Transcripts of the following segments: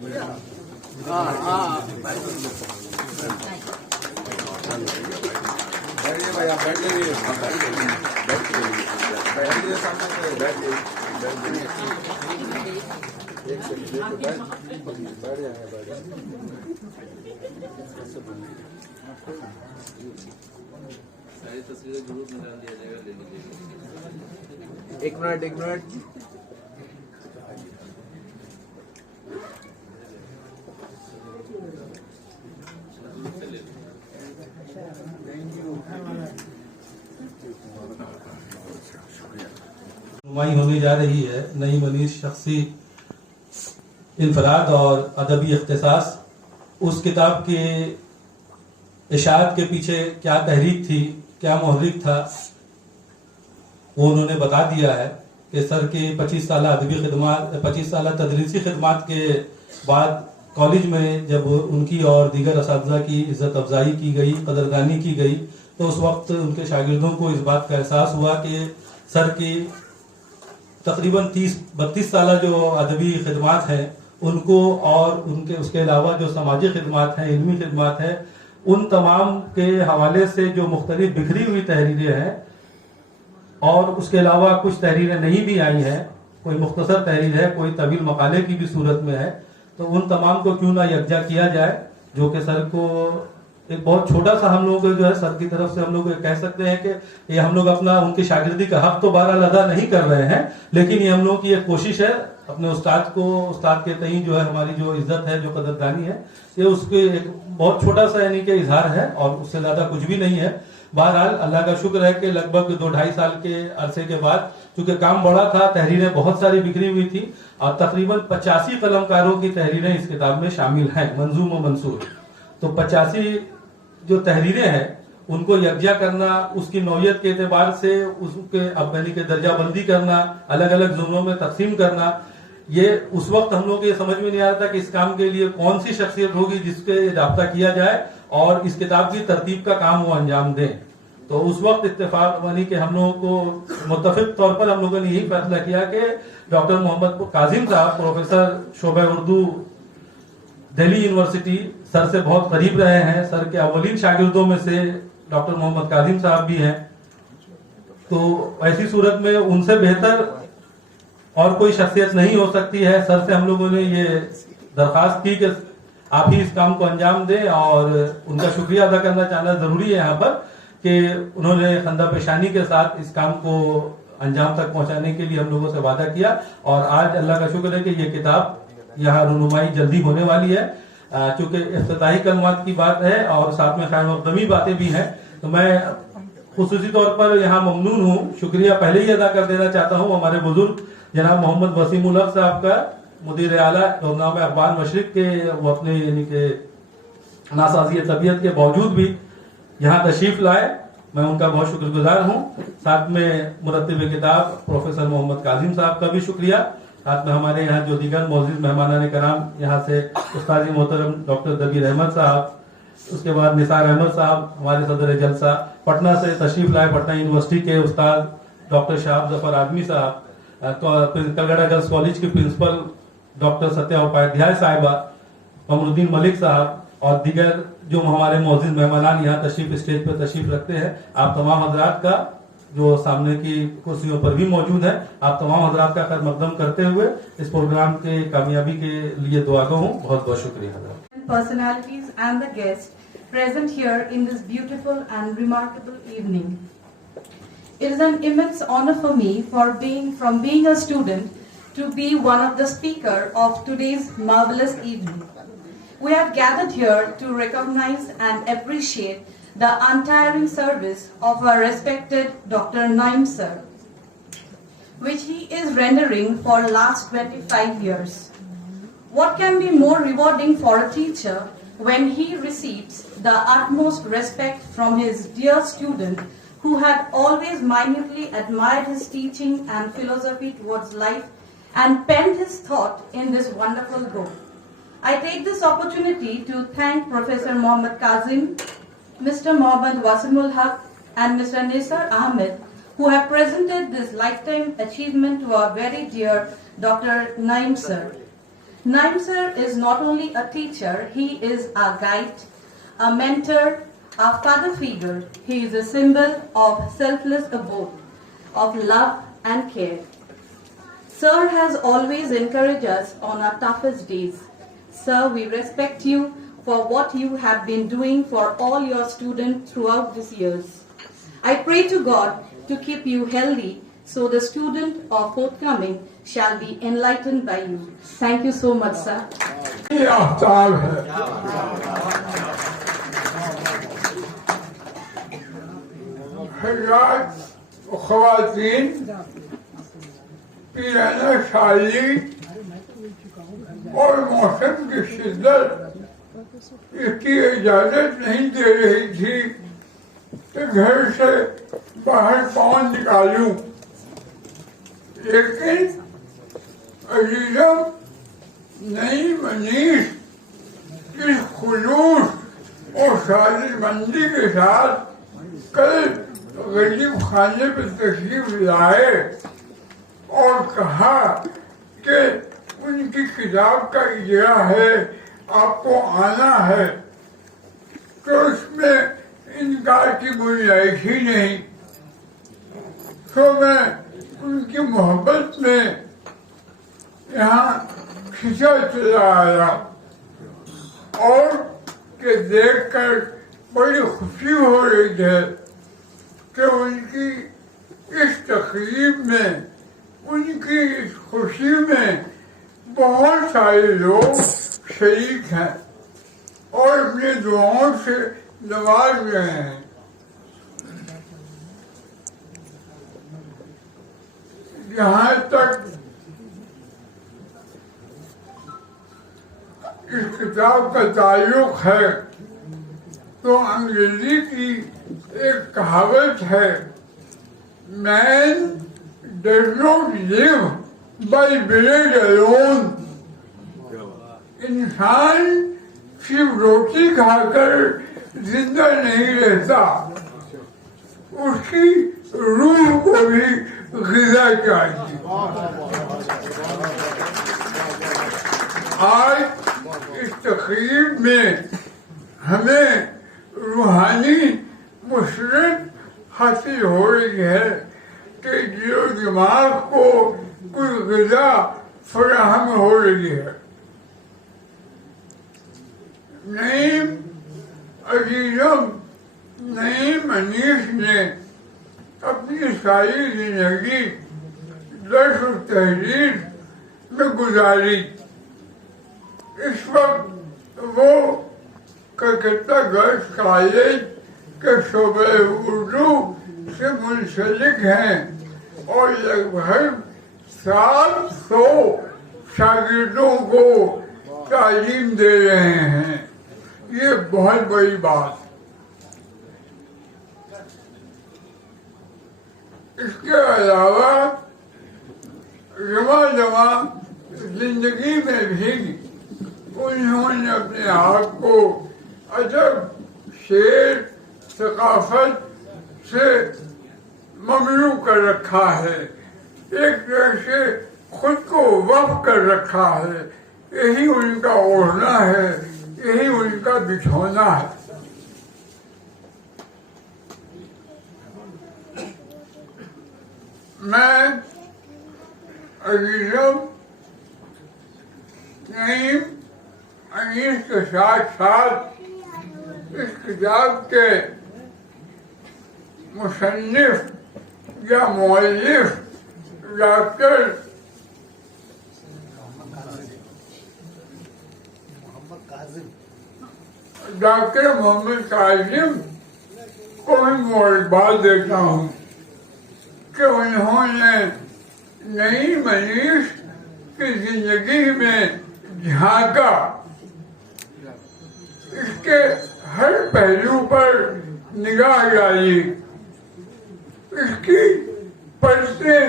बैठिए भाई, आप बैठिए, बैठिए सामने से, बैठिए। एक सेकंड, बैठ जाएंगे। सारी तस्वीरें ग्रुप में डाल दिया जाएगा, ले लीजिएगा। एक मिनट। नुमाई होने जा रही है नई मनीष शख्सी इनफराद और अदबी इख्तिसास। उस किताब के इशाअत के पीछे क्या तहरीक थी, क्या मुहर्रिक था, वो उन्होंने बता दिया है कि सर की 25 साल अदबी खिदमत, 25 साल तदरीसी खिदमत के बाद कॉलेज में जब उनकी और दीगर असातिज़ा की इज़्ज़त अफजाई की गई, कदरदानी की गई, तो उस वक्त उनके शागिर्दों को इस बात का एहसास हुआ कि सर की तकरीबन 30-32 साल जो अदबी खिदमत हैं उनको और उनके उसके अलावा जो समाजी खिदमत हैं, इल्मी खिदमत हैं, उन तमाम के हवाले से जो मुख्तलिफ बिखरी हुई तहरीरें हैं और उसके अलावा कुछ तहरीरें नहीं भी आई हैं, कोई मुख्तसर तहरीर है, कोई तवील मकाले की भी सूरत में है, तो उन तमाम को क्यों ना यकजा किया जाए, जो कि सर को एक बहुत छोटा सा हम लोगों को जो है सर की तरफ से हम लोग कह सकते हैं कि ये हम लोग अपना उनकी शागिर्दी का हक तो बहरहाल अदा नहीं कर रहे हैं, लेकिन ये हम लोगों की एक कोशिश है अपने उस्ताद के तई जो है हमारी जो इज्जत है, जो कदरदानी है, ये उसके एक बहुत छोटा सा यानी कि इजहार है और उससे ज्यादा कुछ भी नहीं है। बहरहाल अल्लाह का शुक्र है कि लगभग 2-2.5 साल के अरसे के बाद चूंकि काम बड़ा था, तहरीरें बहुत सारी बिखरी हुई थी और तकरीबन 85 कलमकारों की तहरीरें इस किताब में शामिल हैं, मंजूम व मंसूर। तो 85 जो तहरीरें हैं उनको यकजा करना, उसकी नौयत के एतबार से उसके अफगानी के दर्जाबंदी करना, अलग अलग जोनों में तकसीम करना, ये उस वक्त हम लोग ये समझ में नहीं आ रहा था कि इस काम के लिए कौन सी शख्सियत होगी जिसके राब्ता किया जाए और इस किताब की तरतीब का काम वो अंजाम दें। तो उस वक्त इत्तेफाक बनी कि हम लोगों को मुत्तफिक तौर पर हम लोगों ने यही फैसला किया कि डॉक्टर मोहम्मद काजिम साहब, प्रोफेसर शोबे उर्दू, दिल्ली यूनिवर्सिटी, सर से बहुत करीब रहे हैं, सर के अव्वलीन शागिर्दों में से डॉक्टर मोहम्मद काजिम साहब भी हैं, तो ऐसी सूरत में उनसे बेहतर और कोई शख्सियत नहीं हो सकती है। सर से हम लोगों ने ये दरखास्त की कि आप ही इस काम को अंजाम दें और उनका शुक्रिया अदा करना चाहना जरूरी है यहाँ पर कि उन्होंने खंदा पेशानी के साथ इस काम को अंजाम तक पहुंचाने के लिए हम लोगों से वादा किया और आज अल्लाह का शुक्र है कि ये किताब यहाँ रुनुमाई जल्दी होने वाली है। चूंकि इफ्तिताही कलमात की बात है और साथ में खैर मकदमी बातें भी हैं, तो मैं खुसूसी तौर पर यहाँ ममनून हूँ, शुक्रिया पहले ही अदा कर देना चाहता हूँ हमारे बुजुर्ग जनाब मोहम्मद वसीमुल हक साहब का, मुदीर आला रोजनामा में अखबार मशरिक के, वो अपने यानी के नासाजी तबीयत के बावजूद भी यहाँ तशरीफ लाए, मैं उनका बहुत शुक्रगुजार हूँ। साथ में मुरत्तिब किताब प्रोफेसर मोहम्मद काजिम साहब का भी शुक्रिया, साथ में हमारे यहाँ जो दीगर मौजूद मेहमानाने कराम यहाँ से उस्ताद मोहतरम डॉक्टर दबीर अहमद साहब, उसके बाद निसार अहमद साहब हमारे सदर जलसा, पटना से तशरीफ लाए पटना यूनिवर्सिटी के उस्ताद डॉक्टर शाहब जफर आदमी साहब, कलगड़ा गर्ल्स कॉलेज के प्रिंसिपल डॉक्टर सत्या उपाध्याय साहिबा, कमरुद्दीन मलिक साहब और दीगर जो हमारे मौजूद मेहमान यहाँ तशरीफ स्टेज पर तशरीफ रखते हैं, आप तमाम हजरात का जो सामने की कुर्सियों पर भी मौजूद है, आप तमाम हजरात का खैर मकदम करते हुए इस प्रोग्राम के कामयाबी के लिए दुआ गो हूँ। बहुत बहुत शुक्रिया हजरात। Personalities and the guests present here in this beautiful and remarkable evening. It is an immense honor for me from being a student to be one of the speakers of today's marvelous evening. We have gathered here to recognize and appreciate the untiring service of our respected Dr. Naim sir, which he is rendering for the last 25 years. What can be more rewarding for a teacher when he receives the utmost respect from his dear student who had always minutely admired his teaching and philosophy towards life and penned his thought in this wonderful book. I take this opportunity to thank Professor Mohammad Kazim, Mr. Mohammad Wasimul Haq and Mr. Nisar Ahmed who have presented this lifetime achievement to our very dear Dr. Naim sir. Naim sir is not only a teacher, he is a guide, a mentor, a father figure. He is a symbol of selfless abode, of love and care. Sir has always encouraged us on our toughest days. Sir, we respect you for what you have been doing for all your students throughout these years. I pray to God to keep you healthy so the student of forthcoming shall be enlightened by you. Thank you so much, sir. ये आफ्ताब है। हज़रात ख़वातीन पीराना शाली और मौसम की शिद्दत इसकी इजाज़त नहीं दे रही थी कि घर से बाहर पाँव निकालूं, लेकिन अजीज़म नई मनीष इस खुलूस और साजिशमंदी के साथ कल गरीब खाने पर तशरीफ लाए और कहा कि उनकी किताब का इजरा है, आपको आना है, तो उसमें इनकार की गुंजाइश ही नहीं। तो मैं उनकी मोहब्बत में यहाँ खिंचा चला आया और के देखकर बड़ी खुशी हो रही है कि उनकी इस तकरीब में, उनकी इस खुशी में बहुत सारे लोग शरीक हैं और अपनी दुआओं से नवाज रहे हैं। जहाँ तक इस किताब का ताल्लुक है तो अंग्रेजी की एक कहावत है, man does not live by bread alone. इंसान सिर्फ रोटी खाकर जिंदा नहीं रहता, उसकी रूह को भी ग़िज़ा चाहिए। आज इस तक़रीब में हमें रूहानी मुसरत हासिल हो रही है कि दिलो दिमाग को कुछ ग़िज़ा फराहम हो रही है। नईम अजीज़म नईम मनीष ने अपनी सारी जिंदगी दर्स और तहरीर में गुजारी। इस वक्त वो कलकत्ता गर्ल्स कॉलेज के शोबे उर्दू से मुंसलिक हैं और लगभग 700 शागिर्दों को तालीम दे रहे हैं। ये बहुत बड़ी बात। इसके अलावा जमा जमा जिंदगी में भी उन्होंने अपने आप को अदब, शेर, सकाफत से ममलू कर रखा है, एक तरह से खुद को वक्फ कर रखा है। यही उनका ओढ़ना है, यही उनका बिछौना है। मैं अजीज़म नईम अनीस के साथ साथ इस किताब के मुसन्निफ या मुअल्लिफ डॉक्टर मोहम्मद काजिम को भी मुबारकबाद देता हूँ कि उन्होंने नई मनीष की जिंदगी में झांका, इसके हर पहलू पर निगाह डाली, इसकी परतें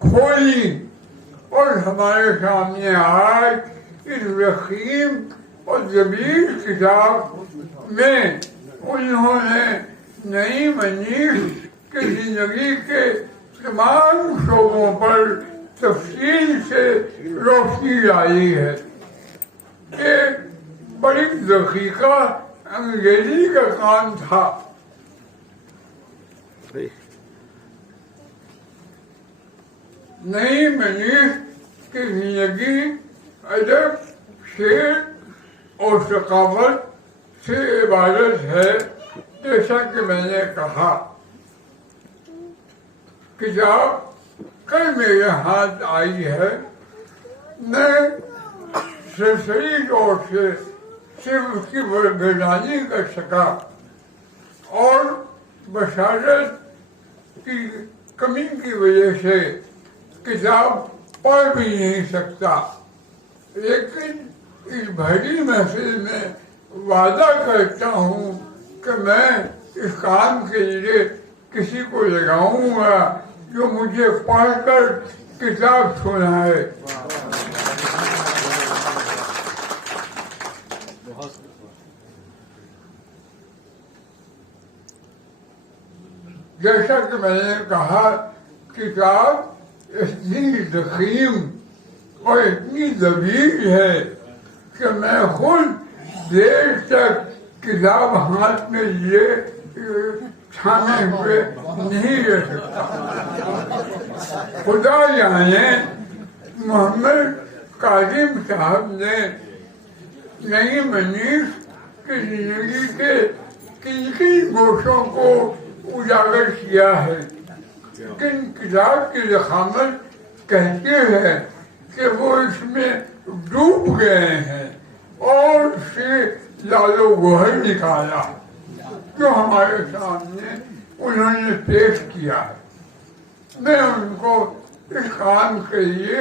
खोली और हमारे सामने आज इस रखीम और जबीर किताब में उन्होंने नई मनीष की जिंदगी के तमाम शोबों पर तफसील से रोशनी डाली है। एक बड़ी दकीका अंग्रेजी का काम था। नई मनीष की जिंदगी अदब, शेर और सकावत से इबारत है। जैसा कि मैंने कहा, किताब कल मेरे हाथ आई है। मैं सरसरी तौर से सिर्फ उसकी बरगर्दानी कर सका और बशारत की कमी की वजह से किताब पढ़ भी नहीं सकता। लेकिन इस भरी महफिल में वादा करता हूँ कि मैं इस काम के लिए किसी को लगाऊंगा जो मुझे पढ़कर किताब सुनाए। जैसा कि मैंने कहा, किताब इतनी ज़ख़ीम और इतनी ज़बीर है कि मैं खुद देर तक किताब हाथ में लिए थामे हुए नहीं रह सकता। खुदा जाने मोहम्मद काजिम साहब ने नई मनीष की जिंदगी के किन किन गोशों को उजागर किया है। किन किताब की ज़खामत कहती है कि वो इसमें डूब गए हैं और उससे लालो गोहर निकाला जो हमारे सामने उन्होंने पेश किया है। मैं उनको इस काम के लिए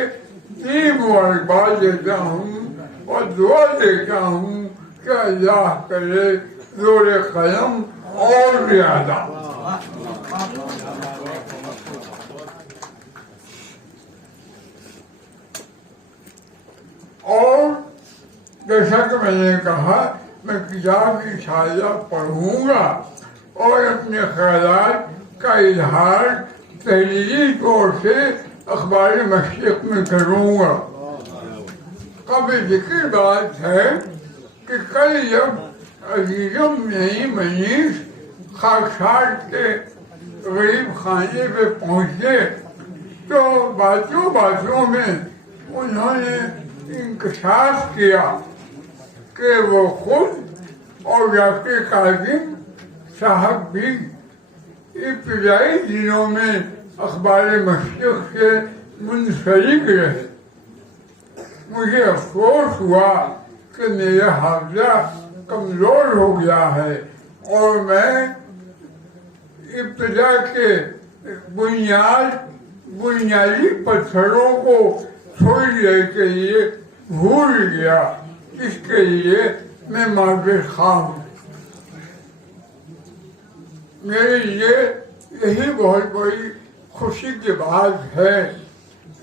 मुबारकबाद देता हूँ और दुआ देता हूँ कि अल्लाह करे ज़ोर कलम और ज़्यादा। और जैसा कि मैंने कहा, मैं किताब इंशाअल्लाह पढ़ूंगा और अपने ख्यालात का इजहार तहरीरी तौर से अखबार मशरिक़ में करूंगा। काबिल ज़िक्र बात है कि कल जब अजीज़म नई मनीष खाकसार के गरीब खाने पे पहुंचे तो बातों में उन्होंने इंकशाफ किया कि वो खुद और डॉक्टर काजिम साहब भी इब्तिदाई दिनों में अखबार मशरिक़ से मुंसलिक रहे। मुझे अफसोस हुआ कि मेरा हाफजा कमज़ोर हो गया है और मैं इब्तिदा के बुनियादी पत्थरों को थोड़ी देर के लिए भूल गया। इसके लिए मैं माफ़ी ख़्वाह हूँ। मेरे लिए यही बहुत बड़ी खुशी की बात है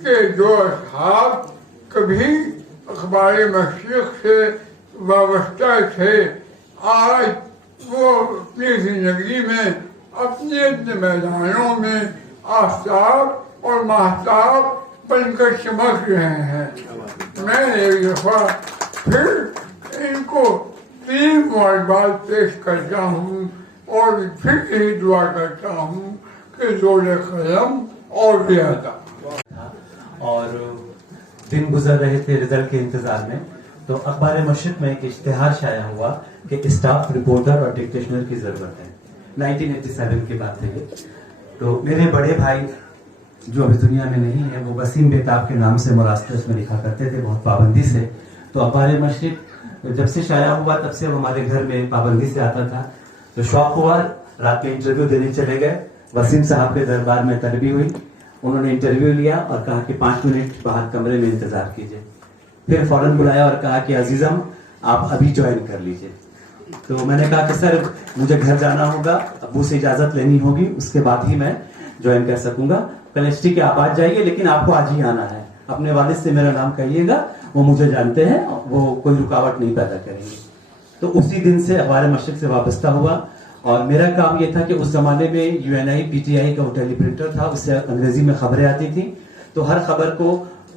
कि जो असहाब कभी अखबार मशरिक़ से वाबस्ता थे, आज वो अपनी ज़िंदगी में अपने मैदानों में आफ़ताब और महताब बनकर चमक रहे हैं। मैं एक दफ़ा फिर इनको 3 मुबारकबाद पेश करता हूँ और फिर यही दुआ करता हूँ कि ज़ोर कलम और ज़्यादा। और दिन गुजर रहे थे रिजल्ट के इंतजार में, तो अखबार मशरिक़ में एक इश्तिहार शाया हुआ कि स्टाफ रिपोर्टर और डिक्टेशनर की जरूरत है। 1987 की बात है ये। तो मेरे बड़े भाई जो अभी दुनिया में नहीं है, वो वसीम बेताब के नाम से मुरास्ते में लिखा करते थे बहुत पाबंदी से। तो अखबार मशरिक़ जब से शाया हुआ तब से हमारे घर में पाबंदी से आता था। तो शौक हुआ, रात में इंटरव्यू देने चले गए। वसीम साहब के दरबार में तलबी हुई, उन्होंने इंटरव्यू लिया और कहा कि 5 मिनट बाहर कमरे में इंतजार कीजिए। फिर फौरन बुलाया और कहा कि अजीजम आप अभी ज्वाइन कर लीजिए। तो मैंने कहा कि सर मुझे घर जाना होगा, अब्बू से इजाजत लेनी होगी, उसके बाद ही मैं ज्वाइन कर सकूंगा। कलेक्ट्री के आप आज जाइए, लेकिन आपको आज ही आना है। अपने वालिद से मेरा नाम कहिएगा, वो मुझे जानते हैं, वो कोई रुकावट नहीं पैदा करेंगे। तो उसी दिन से अखबार मशरिक़ से वाबस्ता हुआ और मेरा काम ये था कि उस जमाने में UNI PTI का वो टेलीप्रिंटर था, उससे अंग्रेजी में खबरें आती थी। तो हर खबर को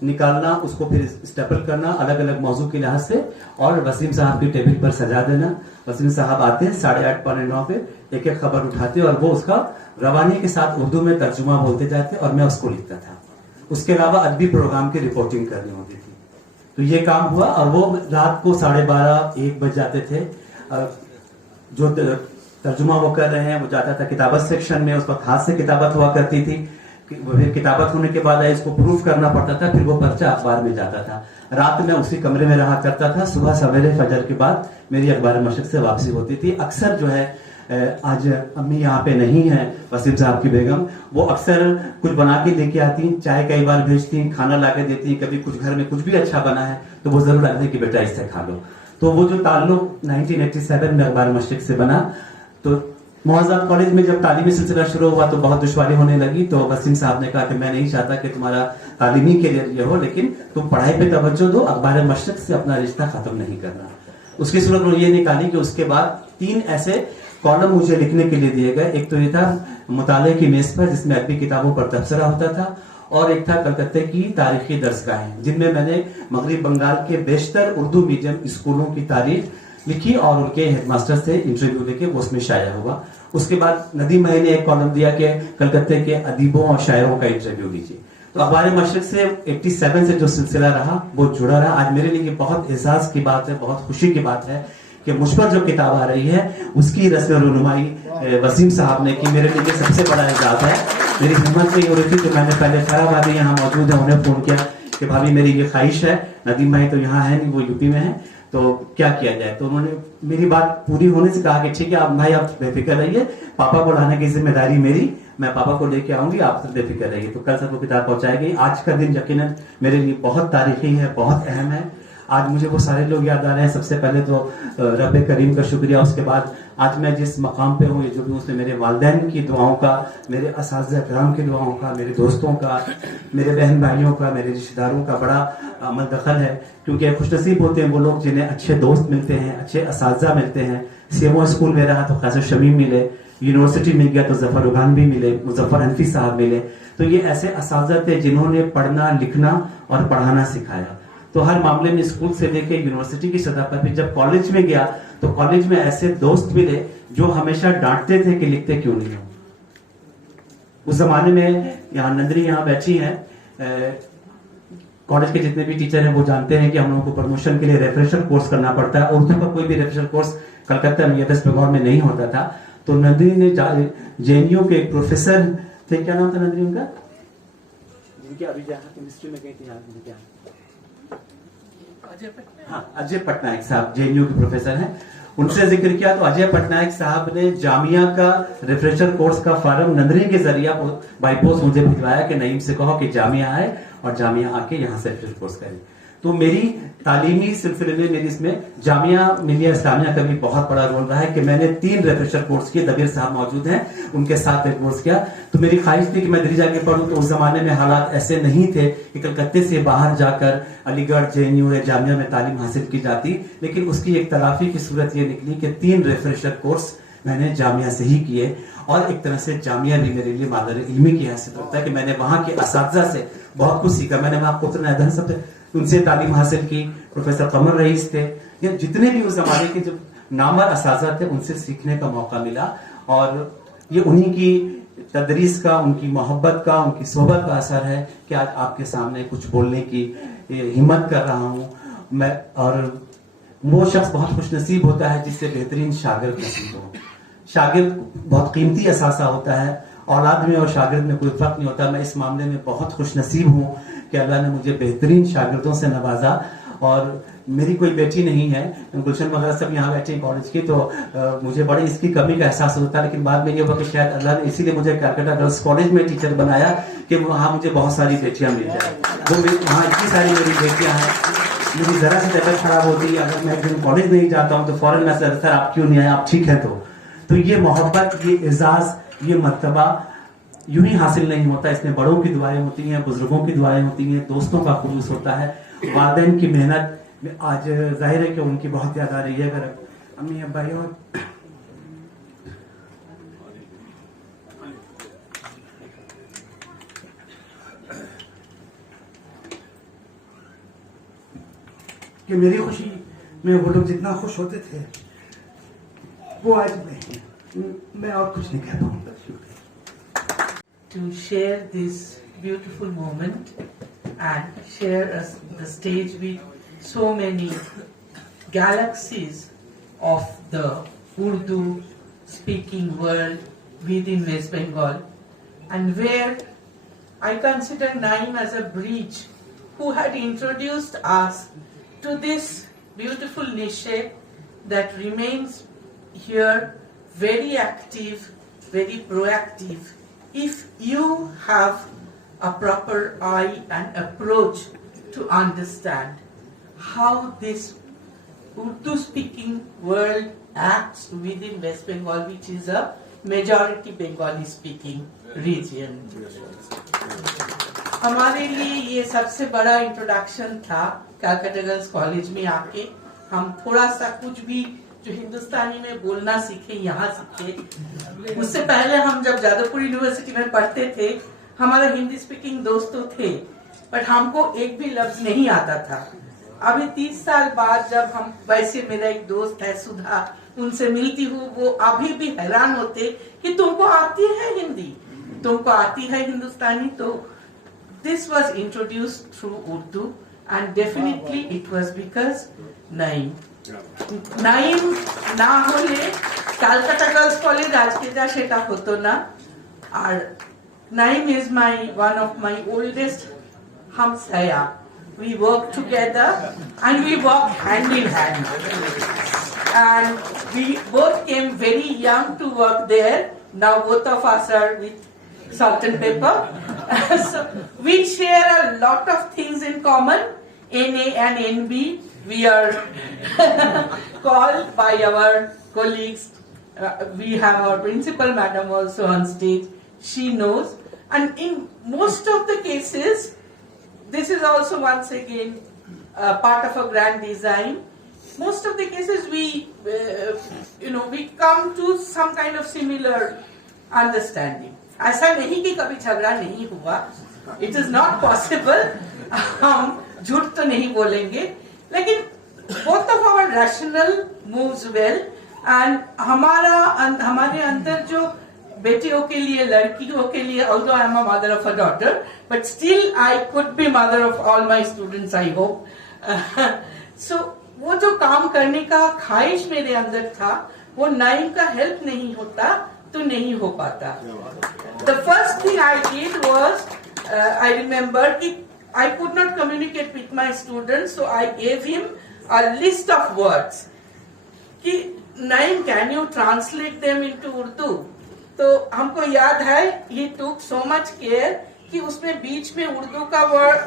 निकालना, उसको फिर स्टेपल करना अलग अलग मौजू के लिहाज से, और वसीम साहब की टेबल पर सजा देना। वसीम साहब आते हैं 8:30 पौने 9 पे, एक एक खबर उठाते और वो उसका रवानी के साथ उर्दू में तर्जुमा बोलते जाते और मैं उसको लिखता था। उसके अलावा अदबी प्रोग्राम की रिपोर्टिंग करनी होती थी। तो ये काम हुआ और वो रात को 12:30-1 बज जाते थे। जो तर्जुमा वो कर रहे हैं वो जाता था किताबत सेक्शन में, उस वक्त हाथ से किताबत हुआ करती थी। फिर किताबत होने के बाद इसको प्रूफ करना पड़ता था, फिर वो पर्चा अखबार में जाता था। रात में उसी कमरे में रहा करता था। सुबह सवेरे फजर के बाद मेरी अखबार मशक से वापसी होती थी। अक्सर जो है आज अम्मी यहाँ पे नहीं है, वसीम साहब की बेगम, वो अक्सर कुछ बना के लेके आती, चाय कई बार भेजती, खाना ला के देती। कभी कुछ घर में कुछ भी अच्छा बना है तो वो जरूर लगती कि बेटा इससे खा लो। तो वो जो ताल्लुक 1987 में अखबार मशरिक से बना, तो मुअज़्ज़ज़ कॉलेज में जब तालीमी सिलसिला शुरू हुआ तो बहुत दुश्वारी होने लगी। तो वसीम साहब ने कहा कि मैं नहीं चाहता कि तुम्हारा तालीमी करियर ये हो, लेकिन तुम पढ़ाई पे तवज्जो दो, अखबार मशरिक से अपना रिश्ता खत्म नहीं करना। उसकी सूरत में ये निकाली कि उसके बाद 3 ऐसे कॉलम मुझे लिखने के लिए दिए गए। एक तो ये था मुताले की मेज पर, जिसमें अदबी किताबों पर तबसरा होता था, और एक था कलकत्ते की तारीखी दरसगाहें, जिनमें मैंने मगरिब बंगाल के बेशतर उर्दू मीडियम स्कूलों की तारीख लिखी और उनके हेडमास्टर से इंटरव्यू लेके वो उसमें शाया हुआ। उसके बाद नदीम भाई ने एक कॉलम दिया कि कलकत्ते के अदीबों और शायरों का इंटरव्यू लीजिए। तो अखबार मशरिक से 87 से जो सिलसिला रहा वो जुड़ा रहा। आज मेरे लिए बहुत एजाज की बात है, बहुत खुशी की बात है कि मुझ पर जो किताब आ रही है उसकी रस्म रुनुमाई वसीम साहब ने की। मेरे लिए सबसे बड़ा एजाज है। मेरी हिम्मत नहीं हो रही थी तो मैंने पहले खराब आदमी यहाँ मौजूद है, उन्हें फोन किया कि भाभी मेरी ये ख्वाहिश है, नदीम भाई तो यहाँ है नहीं, वो यूपी में है, तो क्या किया जाए। तो उन्होंने मेरी बात पूरी होने से कहा कि ठीक है आप भाई आप बेफिक्र रहिए, पापा को लाने की जिम्मेदारी मेरी, मैं पापा को लेके आऊंगी, आप सब बेफिक्र रहिए। तो कल सबको किताब पहुंचाई गई। आज का दिन यकीनन मेरे लिए बहुत तारीखी है, बहुत अहम है। आज मुझे वो सारे लोग याद आ रहे हैं। सबसे पहले तो रब करीम का शुक्रिया, उसके बाद आज मैं जिस मकाम पे हूँ, ये जो भी उसमें मेरे वालिदैन की दुआओं का, मेरे असातिज़ा किराम की दुआओं का, मेरे दोस्तों का, मेरे बहन भाइयों का, मेरे रिश्तेदारों का बड़ा अमल दखल है। क्योंकि खुशनसीब होते हैं वो लोग जिन्हें अच्छे दोस्त मिलते हैं, अच्छे असातिज़ा मिलते हैं। सीएमओ स्कूल में रहा तो क़ासिम शमीम मिले, यूनिवर्सिटी में गया तो जफर उगानवी मिले, मुजफ्फर हनफी साहब मिले। तो ये ऐसे असातिज़ा थे जिन्होंने पढ़ना लिखना और पढ़ाना सिखाया। तो हर मामले में स्कूल से लेके यूनिवर्सिटी की सतह पर भी जब कॉलेज में गया तो कॉलेज में ऐसे दोस्त मिले जो हमेशा डांटते थे कि लिखते क्यों नहीं हो। उस जमाने में यहाँ नंदरी यहाँ बैठी हैं, कॉलेज के जितने भी टीचर हैं वो जानते हैं कि हम लोगों को प्रमोशन के लिए रेफ्रेशर कोर्स करना पड़ता है। उर्दू का कोई भी रेफ्रेशर कोर्स कलकत्ता में या वेस्ट बंगाल में नहीं होता था। तो नंदरी ने जेएनयू के एक प्रोफेसर थे, क्या नाम था नंदरी उनका, जिनके अभी जहाँ केमिस्ट्री में गई थी, क्या अजय पटनायक साहब जेएनयू के प्रोफेसर हैं, उनसे जिक्र किया। तो अजय पटनायक साहब ने जामिया का रिफ्रेशर कोर्स का फॉर्म नंदरी के जरिए बाई पोस्ट मुझे भिजवाया कि नईम से कहो कि जामिया आए और जामिया आके यहाँ से रिफ्रेशर कोर्स करें। तो मेरी तालीमी सिलसिले में मेरी इसमें जामिया मिलिया इस्लामिया का भी बहुत बड़ा रोल रहा है कि मैंने 3 रेफ्रेशर कोर्स किए। दबीर साहब मौजूद हैं, उनके साथ एक कोर्स किया। तो मेरी ख्वाहिश थी कि मैं दिल्ली जाके पढ़ूं। तो उस जमाने में हालात ऐसे नहीं थे कि कलकत्ते से बाहर जाकर अलीगढ़ जेएनयू या जामिया में तालीम हासिल की जाती, लेकिन उसकी एक तलाफी की सूरत ये निकली कि 3 रेफ्रेशर कोर्स मैंने जामिया से ही किए। और एक तरह से जामिया भी मेरे लिए मादर इल्मी की हैसियत रखता है कि मैंने वहां के असातिज़ा से बहुत कुछ सीखा। मैंने वहां कुतुब सब उनसे तालीम हासिल की। प्रोफेसर कमर रईस थे, या जितने भी उस जमाने के जो नामवर असातिज़ा थे उनसे सीखने का मौका मिला। और ये उन्हीं की तदरीस का, उनकी मोहब्बत का, उनकी सोहबत का असर है कि आज आपके सामने कुछ बोलने की हिम्मत कर रहा हूँ मैं। और वो शख्स बहुत खुशनसीब होता है जिससे बेहतरीन शागिर्द नसीब हो। शागिर्द बहुत कीमती असासा होता है, औलाद में और शागिर्द में कोई फर्क नहीं होता। मैं इस मामले में बहुत खुशनसीब हूँ कि अल्लाह ने मुझे बेहतरीन शागिर्दों से नवाजा। और मेरी कोई बेटी नहीं है, गुलशन वगैरह सब यहाँ बैठे हैं कॉलेज की, तो मुझे बड़े इसकी कमी का एहसास होता है। लेकिन बाद में ये हुआ कि शायद अल्लाह ने इसीलिए मुझे कलकत्ता गर्ल्स कॉलेज में टीचर बनाया कि वहाँ मुझे बहुत सारी बेटियां मिल जाए। वो वहाँ इतनी सारी मेरी बेटियां हैं, मेरी जरा सी तबीयत खराब होती है, अगर मैं एक दिन कॉलेज नहीं जाता हूँ तो फौरन मैसेज, सर आप क्यों नहीं आए, आप ठीक है। तो ये मोहब्बत, ये एजाज, ये मर्तबा यूं ही हासिल नहीं होता। इसमें बड़ों की दुआएं होती हैं, बुजुर्गों की दुआएं होती हैं, दोस्तों का खुलूस होता है, वालिदैन की मेहनत। आज जाहिर है कि उनकी बहुत याद आ रही है। अगर अम्मी अब्बाई और कि मेरी खुशी में वो लोग जितना खुश होते थे वो आज नहीं। मैं और कुछ नहीं कह पाऊंगा। To share this beautiful moment and share the stage with so many galaxies of the Urdu speaking world within West Bengal, and where I consider Naeem as a bridge who had introduced us to this beautiful niche that remains here very active, very proactive. If you have a proper eye and approach to understand how this Urdu speaking world acts within West Bengal, which is a majority Bengali speaking region. हमारे लिए ये सबसे बड़ा introduction था Calcutta girls college में आके। हम थोड़ा सा कुछ भी जो हिंदुस्तानी में बोलना सीखे, यहाँ सीखे। उससे पहले हम जब जादवपुर यूनिवर्सिटी में पढ़ते थे, हमारे हिंदी स्पीकिंग दोस्त तो थे, बट हमको एक भी लफ्ज नहीं आता था। अभी 30 साल बाद जब हम, वैसे मेरा एक दोस्त है सुधा, उनसे मिलती हूँ, वो अभी भी हैरान होते कि तुमको आती है हिंदी, तुमको आती है हिंदुस्तानी। तो this was introduced through Urdu and definitely it was because Naim না হলে ক্যালকাটা গার্লস কলেজ আজকে যা সেটা হতো না। আর Naim is my one of my oldest হামসায়া। We work together and we work hand in hand. And we both came very young to work there. Now both of us are with salt and pepper. So we share a lot of things in common. NA and NB. We are called by our colleagues. We have our principal madam also on stage. She knows. And in most of the cases, this is also once again part of a grand design. Most of the cases we come to some kind of similar understanding. ऐसा नहीं कि कभी झगड़ा नहीं हुआ. It is not possible. हम झूठ तो नहीं बोलेंगे. लेकिन both of our rational moves well, and हमारे अंदर जो बेटियों के लिए, लड़कियों के लिए, although I am a mother of a daughter, but still I could be mother of all my students, I hope. So वो जो काम करने का ख्वाहिश मेरे अंदर था, वो नाइम का हेल्प नहीं होता तो नहीं हो पाता. The first thing I did was, I remember कि I could not communicate with my students, so I gave him a list of words. कि Naeem, can you translate them into Urdu? तो हमको याद है, he took so much care कि उसमें बीच में उर्दू का वर्ड,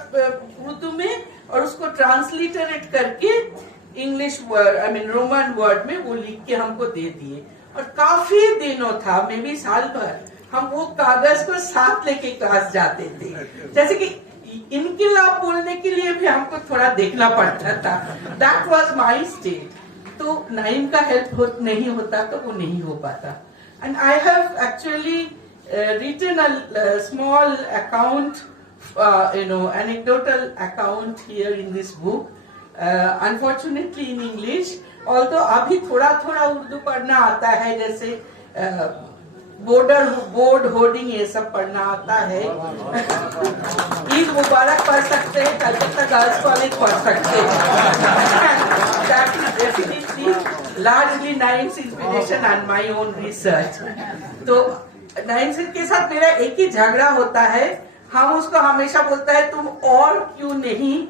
उर्दू में, और उसको ट्रांसलिटरेट करके English word, I mean Roman word में वो लिख के हमको दे दिए. और काफी दिनों था, मे बी साल भर, हम वो कागज को साथ लेके क्लास जाते थे. जैसे कि इनकलाब बोलने के लिए भी हमको थोड़ा देखना पड़ता था. That was my state. तो नाइम का हेल्प नहीं होता तो वो नहीं हो पाता. And I have actually written a small account, anecdotal account here in this book, unfortunately in English, although अभी थोड़ा थोड़ा उर्दू पढ़ना आता है, जैसे बोर्ड होर्डिंग ये सब पढ़ना आता है. ईद मुबारक पढ़ सकते हैं, कलकत्ता गर्ल्स कॉलेज पढ़ सकते हैं. That is definitely largely Naeem's inspiration and my own research. तो नाइम के साथ मेरा एक ही झगड़ा होता है. हम उसको हमेशा बोलता है, तुम और क्यों नहीं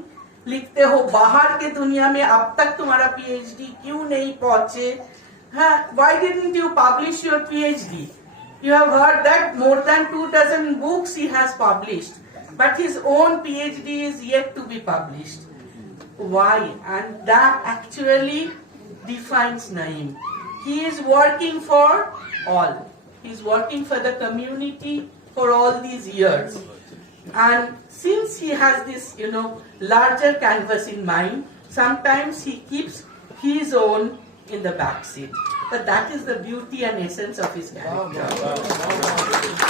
लिखते हो बाहर के दुनिया में, अब तक तुम्हारा PhD क्यों नहीं पहुंचे? Why didn't you publish your PhD? You have heard that more than 24 books he has published, but his own PhD is yet to be published. Why? And that actually defines Naeem. He is working for all. He is working for the community for all these years. And since he has this, larger canvas in mind, sometimes he keeps his own in the back seat. But that is the beauty and essence of his character.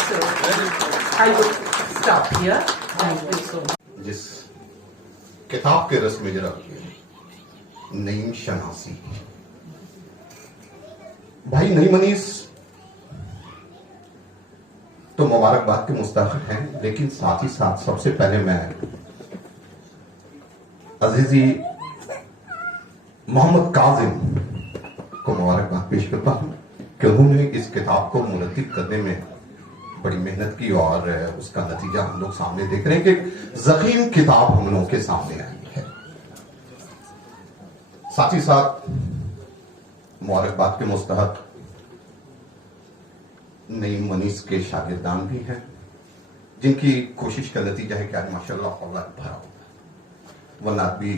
So, I will stop here. Thank you so much. जिस किताब के रस में जरा नईम शनासी। भाई नईम अनीस तो मुबारकबाद के मुस्तहिक हैं, लेकिन साथ ही साथ सबसे पहले मैं अजीजी मोहम्मद काजिम को मुबारकबाद पेश करता हूं कि उन्होंने इस किताब को मुरत्तिब करने में बड़ी मेहनत की और उसका नतीजा हम लोग सामने देख रहे हैं कि ज़ख़ीम किताब हम लोगों के सामने आई है। साथ ही साथ मुबारकबाद के मुस्तहिक नईम अनीस के शागिर्दान भी हैं, जिनकी कोशिश का नतीजा है कि आज माशाअल्लाह हौला भरा होगा, वरना भी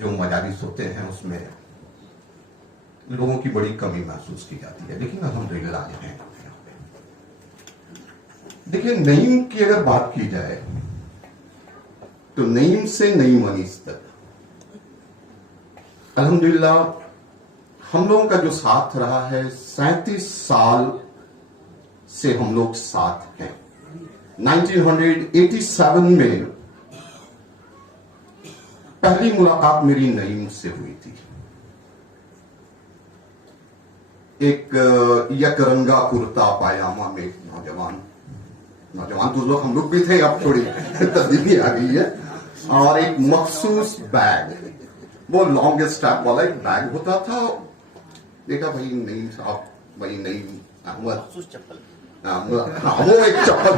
जो मजालिस होते हैं उसमें लोगों की बड़ी कमी महसूस की जाती है, लेकिन अल्हम्दुलिल्लाह आज हैं यहाँ पे। देखिए, नईम की अगर बात की जाए तो नईम से नईम अनीस तक अल्हम्दुलिल्लाह हम लोगों का जो साथ रहा है, 37 साल से हम लोग साथ हैं। 1987 में पहली मुलाकात मेरी नईम से हुई थी। एक यकरंगा कुर्ता पायजामा में एक नौजवान तो लोग हम लोग भी थे, अब थोड़ी तब्दीली आ गई है, और एक मखसूस बैग, वो लॉन्ग स्ट्रैप वाला एक बैग होता था। देखा भाई नईम साहब, भाई नईम अहमद, वो एक चप्पल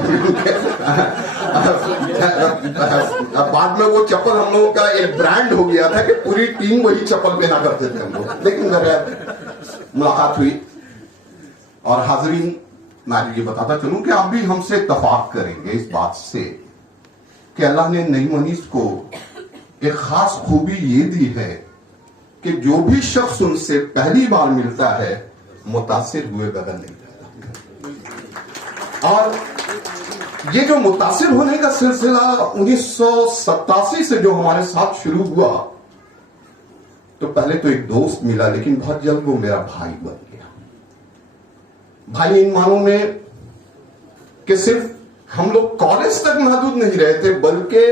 बाद में वो चप्पल हम लोगों का एक ब्रांड हो गया था कि पूरी टीम वही चप्पल पहना करते थे हम लोग। लेकिन मुलाकात हुई, और हाजरीन मैं ये बताता चलूं कि आप भी हमसे इत्तफाक करेंगे इस बात से कि अल्लाह ने नईम अनीस को एक खास खूबी ये दी है कि जो भी शख्स उनसे पहली बार मिलता है मुतासिर हुए बगैर नहीं रहता। और ये जो मुतासिर होने का सिलसिला 1987 से जो हमारे साथ शुरू हुआ, तो पहले तो एक दोस्त मिला, लेकिन बहुत जल्द वो मेरा भाई बन गया। भाई इन मानों में कि सिर्फ हम लोग कॉलेज तक महदूद नहीं रहे थे, बल्कि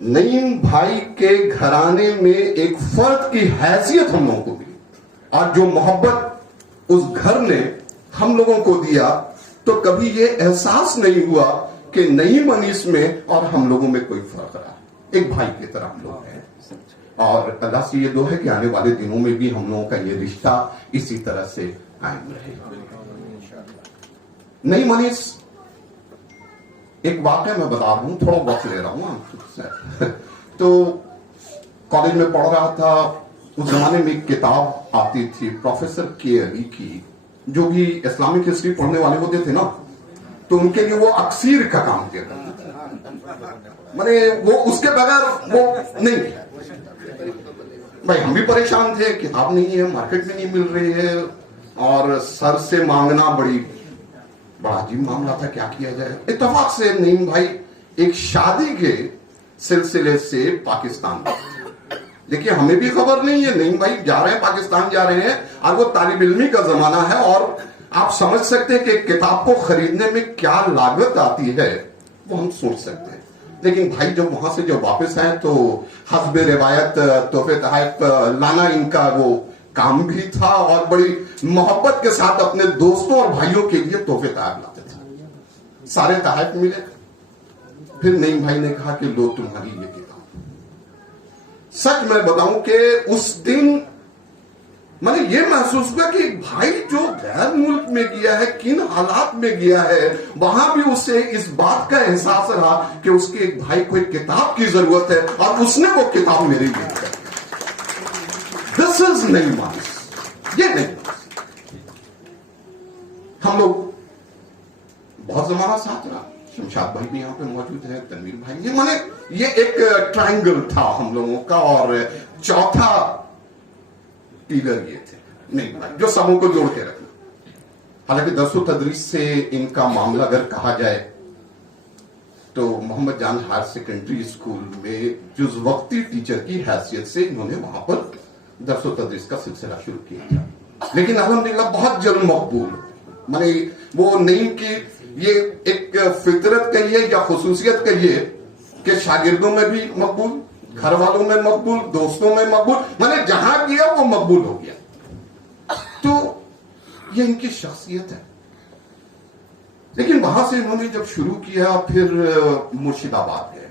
नईम भाई के घराने में एक फर्द की हैसियत हम लोगों को मिली, और जो मोहब्बत उस घर ने हम लोगों को दिया, तो कभी ये एहसास नहीं हुआ कि नईम अनीस में और हम लोगों में कोई फर्क रहा। एक भाई की तरह हम लोग हैं, और अल्लाह से ये दुआ है कि आने वाले दिनों में भी हम लोगों का ये रिश्ता इसी तरह से कायम रहे। नईम अनीस, एक वाकया मैं बता रहा हूं, थोड़ा वक्त ले रहा हूं। तो कॉलेज में पढ़ रहा था, उस जमाने में एक किताब आती थी प्रोफेसर के अली की, जो भी इस्लामिक हिस्ट्री पढ़ने वाले होते थे ना, तो उनके लिए वो अक्सीर का काम किया करते थे। मैंने वो उसके बगैर वो नहीं। भाई हम भी परेशान थे, किताब नहीं है, मार्केट में नहीं मिल रही है, और सर से मांगना बड़ा अजीब मामला था, क्या किया जाए। इत्तेफाक से नईम भाई एक शादी के सिलसिले से पाकिस्तान गए। देखिए, हमें भी खबर नहीं है, नईम भाई जा रहे हैं, पाकिस्तान जा रहे हैं, और वो तालिब इल्मी का जमाना है, और आप समझ सकते हैं कि किताब को खरीदने में क्या लागत आती है, वो हम सोच सकते हैं। लेकिन भाई जब वहां से जब वापस आए, तो हस्बे रिवायत तोहफे तहफ लाना इनका वो काम भी था, और बड़ी मोहब्बत के साथ अपने दोस्तों और भाइयों के लिए तोहफे तहफ लाते थे। सारे तहफ मिले, फिर नईम भाई ने कहा कि लो तुम्हारी ये किताब। सच मैं बताऊं कि उस दिन मैंने ये महसूस हुआ कि भाई जो गैर मुल्क में गया है, किन हालात में गया है, वहां भी उसे इस बात का एहसास रहा कि उसके एक भाई को एक किताब की जरूरत है, और उसने वो किताब मेरे लिए दी। दिस इज नईम अनीस, ये नहीं। हम लोग बहुत जमाना साथ रहा, शमशाद भाई भी यहाँ पे मौजूद है, तनवीर भाई, ये माने ये एक ट्रायंगल था हम लोगों का, और चौथा पिलर ये थे नहीं भाई, जो सबों को जोड़ के रखना। हालांकि दरसो तदरीस से इनका मामला अगर कहा जाए, तो मोहम्मद जान हायर सेकेंडरी स्कूल में जुज़ वक्ती टीचर की हैसियत से इन्होंने वहां पर दरसो तदरीस का सिलसिला शुरू किया था। लेकिन अल्हम्दुलिल्लाह बहुत जल्द मकबूल, माने वो नईम की ये एक फितरत कहिए या खुसूसियत कहिए कि शागिर्दों में भी मकबूल, घर वालों में मकबूल, दोस्तों में मकबूल, मैंने जहां किया वो मकबूल हो गया। तो ये इनकी शख्सियत है। लेकिन वहां से इन्होंने जब शुरू किया, फिर मुर्शिदाबाद गए।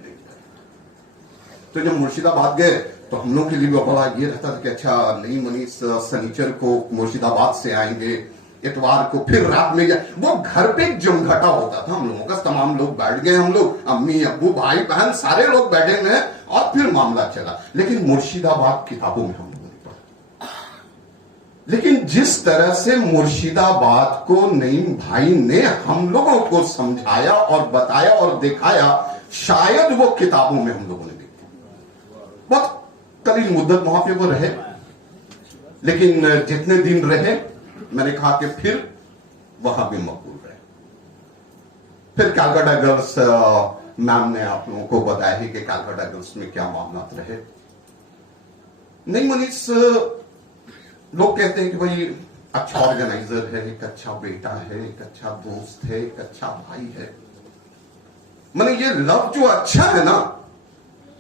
तो जब मुर्शिदाबाद गए तो हम लोग के लिए भी बड़ा ये रहता था कि अच्छा नहीं मनीष शनिचर को मुर्शिदाबाद से आएंगे, इतवार को फिर रात में जाए। वो घर पे एक जमघटा होता था हम लोगों का, तमाम लोग बैठ गए, हम लोग अम्मी अब्बू भाई बहन सारे लोग बैठे हुए हैं और फिर मामला चला। लेकिन मुर्शिदाबाद किताबों में हम लोगों ने पढ़ा। लेकिन जिस तरह से मुर्शिदाबाद को नईम भाई ने हम लोगों को समझाया और बताया और दिखाया, शायद वो किताबों में हम लोगों ने देखा। बहुत करीब मुद्दत वहां पे वो रहे, लेकिन जितने दिन रहे मैंने कहा कि फिर वहां भी मकबूल रहे। फिर कलकत्ता गर्ल्स, मैम ने आप लोगों को बताया ही कि कलकत्ता गर्ल्स में क्या मामला रहे। नहीं मनीष, लोग कहते हैं कि भाई अच्छा ऑर्गेनाइजर है, एक अच्छा बेटा है, एक अच्छा दोस्त है, एक अच्छा भाई है। मैंने ये लव जो अच्छा है ना,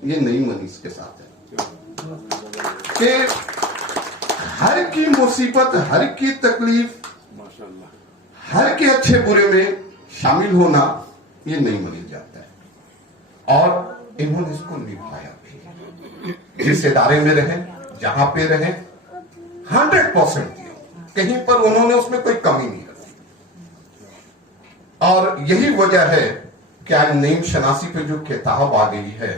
ये नहीं मनीष के साथ है कि हर की मुसीबत, हर की तकलीफ, हर के अच्छे बुरे में शामिल होना ये नहीं मनीष जाता है। और इन्होंने इसको निभाया भी। जिस इदारे में रहे, जहां पे रहे, 100% दिया, कहीं पर उन्होंने उसमें कोई कमी नहीं रखी। और यही वजह है कि आज नईम शनासी पे जो किताब आ गई है,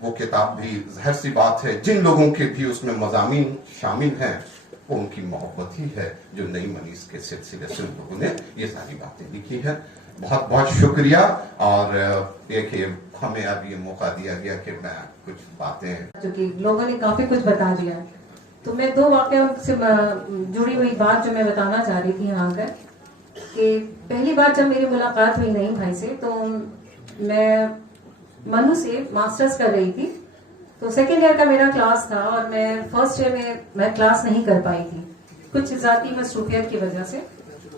वो किताब भी जाहिर सी बात है जिन लोगों के भी उसमें मज़ामीन शामिल हैं वो उनकी मोहब्बत ही है, जो नई मनीष के सिलसिले से लोगों ने ये सारी बातें लिखी है। बहुत बहुत शुक्रिया। और एक हमें अब ये मौका दिया गया कि मैं कुछ बातें, जो कि लोगों ने काफी कुछ बता दिया, तो मैं 2 वाकया से जुड़ी हुई बात जो मैं बताना चाह रही थी यहाँ आकर, कि पहली बार जब मेरी मुलाकात हुई नईम भाई से, तो मैं मनु से मास्टर्स कर रही थी। तो सेकेंड ईयर का मेरा क्लास था और मैं फर्स्ट ईयर में मैं क्लास नहीं कर पाई थी कुछ जाती मसरूफियत की वजह से।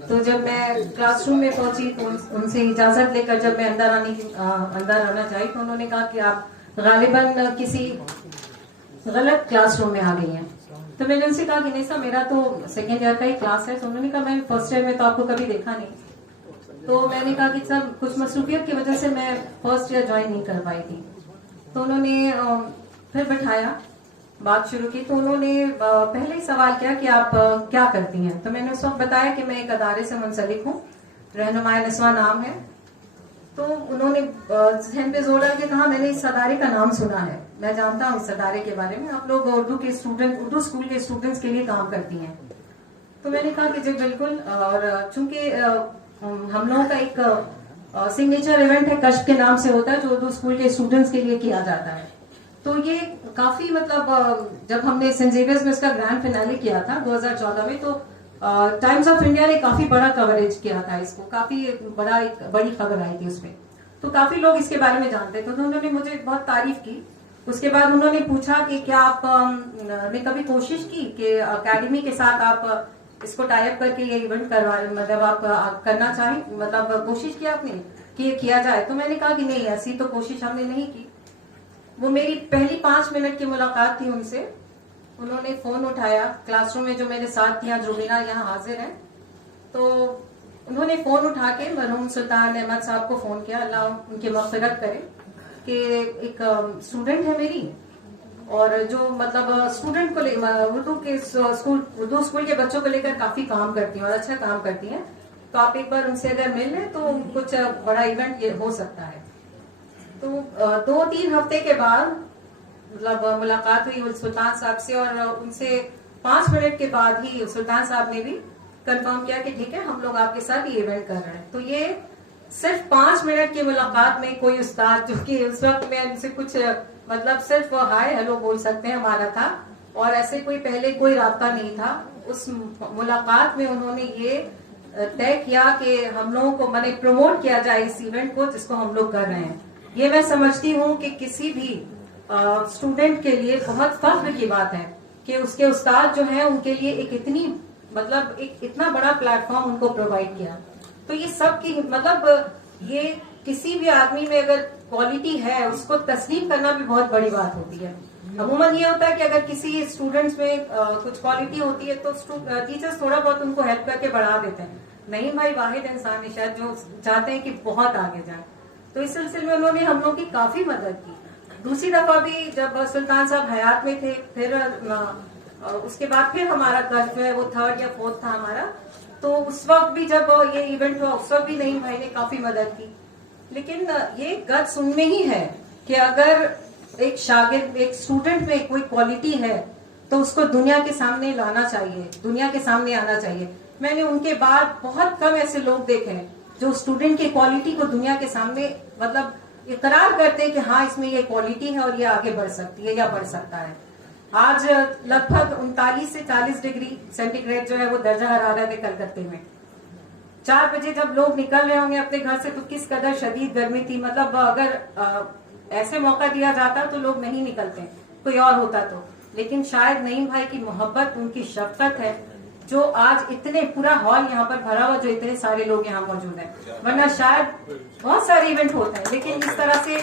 तो जब मैं क्लासरूम में पहुंची तो उनसे इजाजत लेकर जब मैं अंदर आना चाहिए, तो उन्होंने कहा कि आप गालिबन किसी गलत क्लासरूम में आ गई हैं। तो मैंने उनसे कहा कि नहीं सर, मेरा तो सेकेंड ईयर का ही क्लास है। तो उन्होंने कहा मैं फर्स्ट ईयर में तो आपको कभी देखा नहीं। तो मैंने कहा कि सर कुछ मसरूफियत की वजह से मैं फर्स्ट ईयर ज्वाइन नहीं कर पाई थी। तो उन्होंने फिर बैठाया, बात शुरू की। तो उन्होंने पहले ही सवाल किया कि आप क्या करती हैं। तो मैंने उस वक्त बताया कि मैं एक अदारे से मुंसलिक हूँ, रहनुमाए निस्वा नाम है। तो उन्होंने जहन पे जोर डाल के कहा मैंने इस अदारे का नाम सुना है, मैं जानता हूँ इस अदारे के बारे में, आप लोग उर्दू स्कूल के स्टूडेंट्स के लिए काम करती हैं। तो मैंने कहा कि जी बिल्कुल। और चूंकि हम लोगों का एक सिग्नेचर इवेंट है, कश्फ के नाम से होता है, जो उर्दू स्कूल के स्टूडेंट्स के लिए किया जाता है। तो ये काफी मतलब जब हमने सेंट जेवियर्स में इसका ग्रैंड फिनाले किया था 2014 में, तो टाइम्स ऑफ इंडिया ने काफी बड़ा कवरेज किया था इसको, काफी बड़ी खबर आई थी उसमें। तो काफी लोग इसके बारे में जानते थे। तो उन्होंने मुझे बहुत तारीफ की। उसके बाद उन्होंने पूछा कि क्या आप ने कभी कोशिश की कि अकेडमी के साथ आप इसको टाइप करके ये इवेंट करवा, मतलब आप करना चाहें, मतलब कोशिश की आपने कि किया जाए। तो मैंने कहा कि नहीं, ऐसी तो कोशिश हमने नहीं की। वो मेरी पहली 5 मिनट की मुलाकात थी उनसे। उन्होंने फोन उठाया, क्लासरूम में जो मेरे साथ थी, रुबीना यहाँ हाजिर है, तो उन्होंने फोन उठा के मरहूम सुल्तान अहमद साहब को फोन किया, अल्लाह उनकी मग़फ़िरत करे, कि एक स्टूडेंट है मेरी, और जो मतलब स्टूडेंट को उर्दू स्कूल के बच्चों को लेकर काफी काम करती हैं और अच्छा काम करती हैं। तो आप एक बार उनसे अगर मिल लें तो कुछ बड़ा इवेंट ये हो सकता है। तो 2-3 हफ्ते के बाद मतलब मुलाकात हुई सुल्तान साहब से, और उनसे 5 मिनट के बाद ही सुल्तान साहब ने भी कंफर्म किया कि ठीक है, हम लोग आपके साथ ये इवेंट कर रहे हैं। तो ये सिर्फ 5 मिनट की मुलाकात में कोई उस्ताद, जो कि उस वक्त में उनसे कुछ मतलब सिर्फ हाय हेलो बोल सकते हैं हमारा था, और ऐसे कोई पहले कोई राब्ता नहीं था। उस मुलाकात में उन्होंने ये तय किया कि हम लोगों को मैंने प्रमोट किया जाए इस इवेंट को जिसको हम लोग कर रहे हैं। ये मैं समझती हूँ कि किसी भी स्टूडेंट के लिए बहुत फख्र की बात है कि उसके उस्ताद जो हैं उनके लिए एक इतना बड़ा प्लेटफॉर्म उनको प्रोवाइड किया। तो ये सब की मतलब ये किसी भी आदमी में अगर क्वालिटी है उसको तस्लीम करना भी बहुत बड़ी बात होती है। अमूमन ये होता है कि अगर किसी स्टूडेंट्स में कुछ क्वालिटी होती है तो टीचर्स थोड़ा बहुत उनको हेल्प करके बढ़ा देते हैं। नहीं भाई वाहिद इंसान है शायद जो चाहते हैं कि बहुत आगे जाए, तो इस सिलसिले में उन्होंने हम लोग की काफी मदद की। दूसरी दफा भी जब सुल्तान साहब हयात में थे, फिर उसके बाद फिर हमारा कष्ट है वो 3rd या 4th था हमारा, तो उस वक्त भी जब ये इवेंट हुआ उस वक्त भी नईम भाई ने काफी मदद की। लेकिन ये गट्स उनमें ही है कि अगर एक शागिर्द एक स्टूडेंट में कोई क्वालिटी है तो उसको दुनिया के सामने लाना चाहिए, दुनिया के सामने आना चाहिए। मैंने उनके बाद बहुत कम ऐसे लोग देखे हैं जो स्टूडेंट की क्वालिटी को दुनिया के सामने मतलब इकरार करते हैं कि हाँ इसमें ये क्वालिटी है और ये आगे बढ़ सकती है या बढ़ सकता है। आज लगभग 39 से 40 डिग्री सेंटीग्रेड जो है वो दर्जा हरारत है कलकत्ते में। 4 बजे जब लोग निकल रहे होंगे अपने घर से तो किस कदर शदीद गर्मी थी। मतलब अगर ऐसे मौका दिया जाता तो लोग नहीं निकलते, कोई और होता तो। लेकिन शायद नईम भाई की मोहब्बत, उनकी शफकत है जो आज इतने पूरा हॉल यहाँ पर भरा हुआ, जो इतने सारे लोग यहाँ मौजूद हैं। वरना शायद बहुत सारे इवेंट होते हैं लेकिन इस तरह से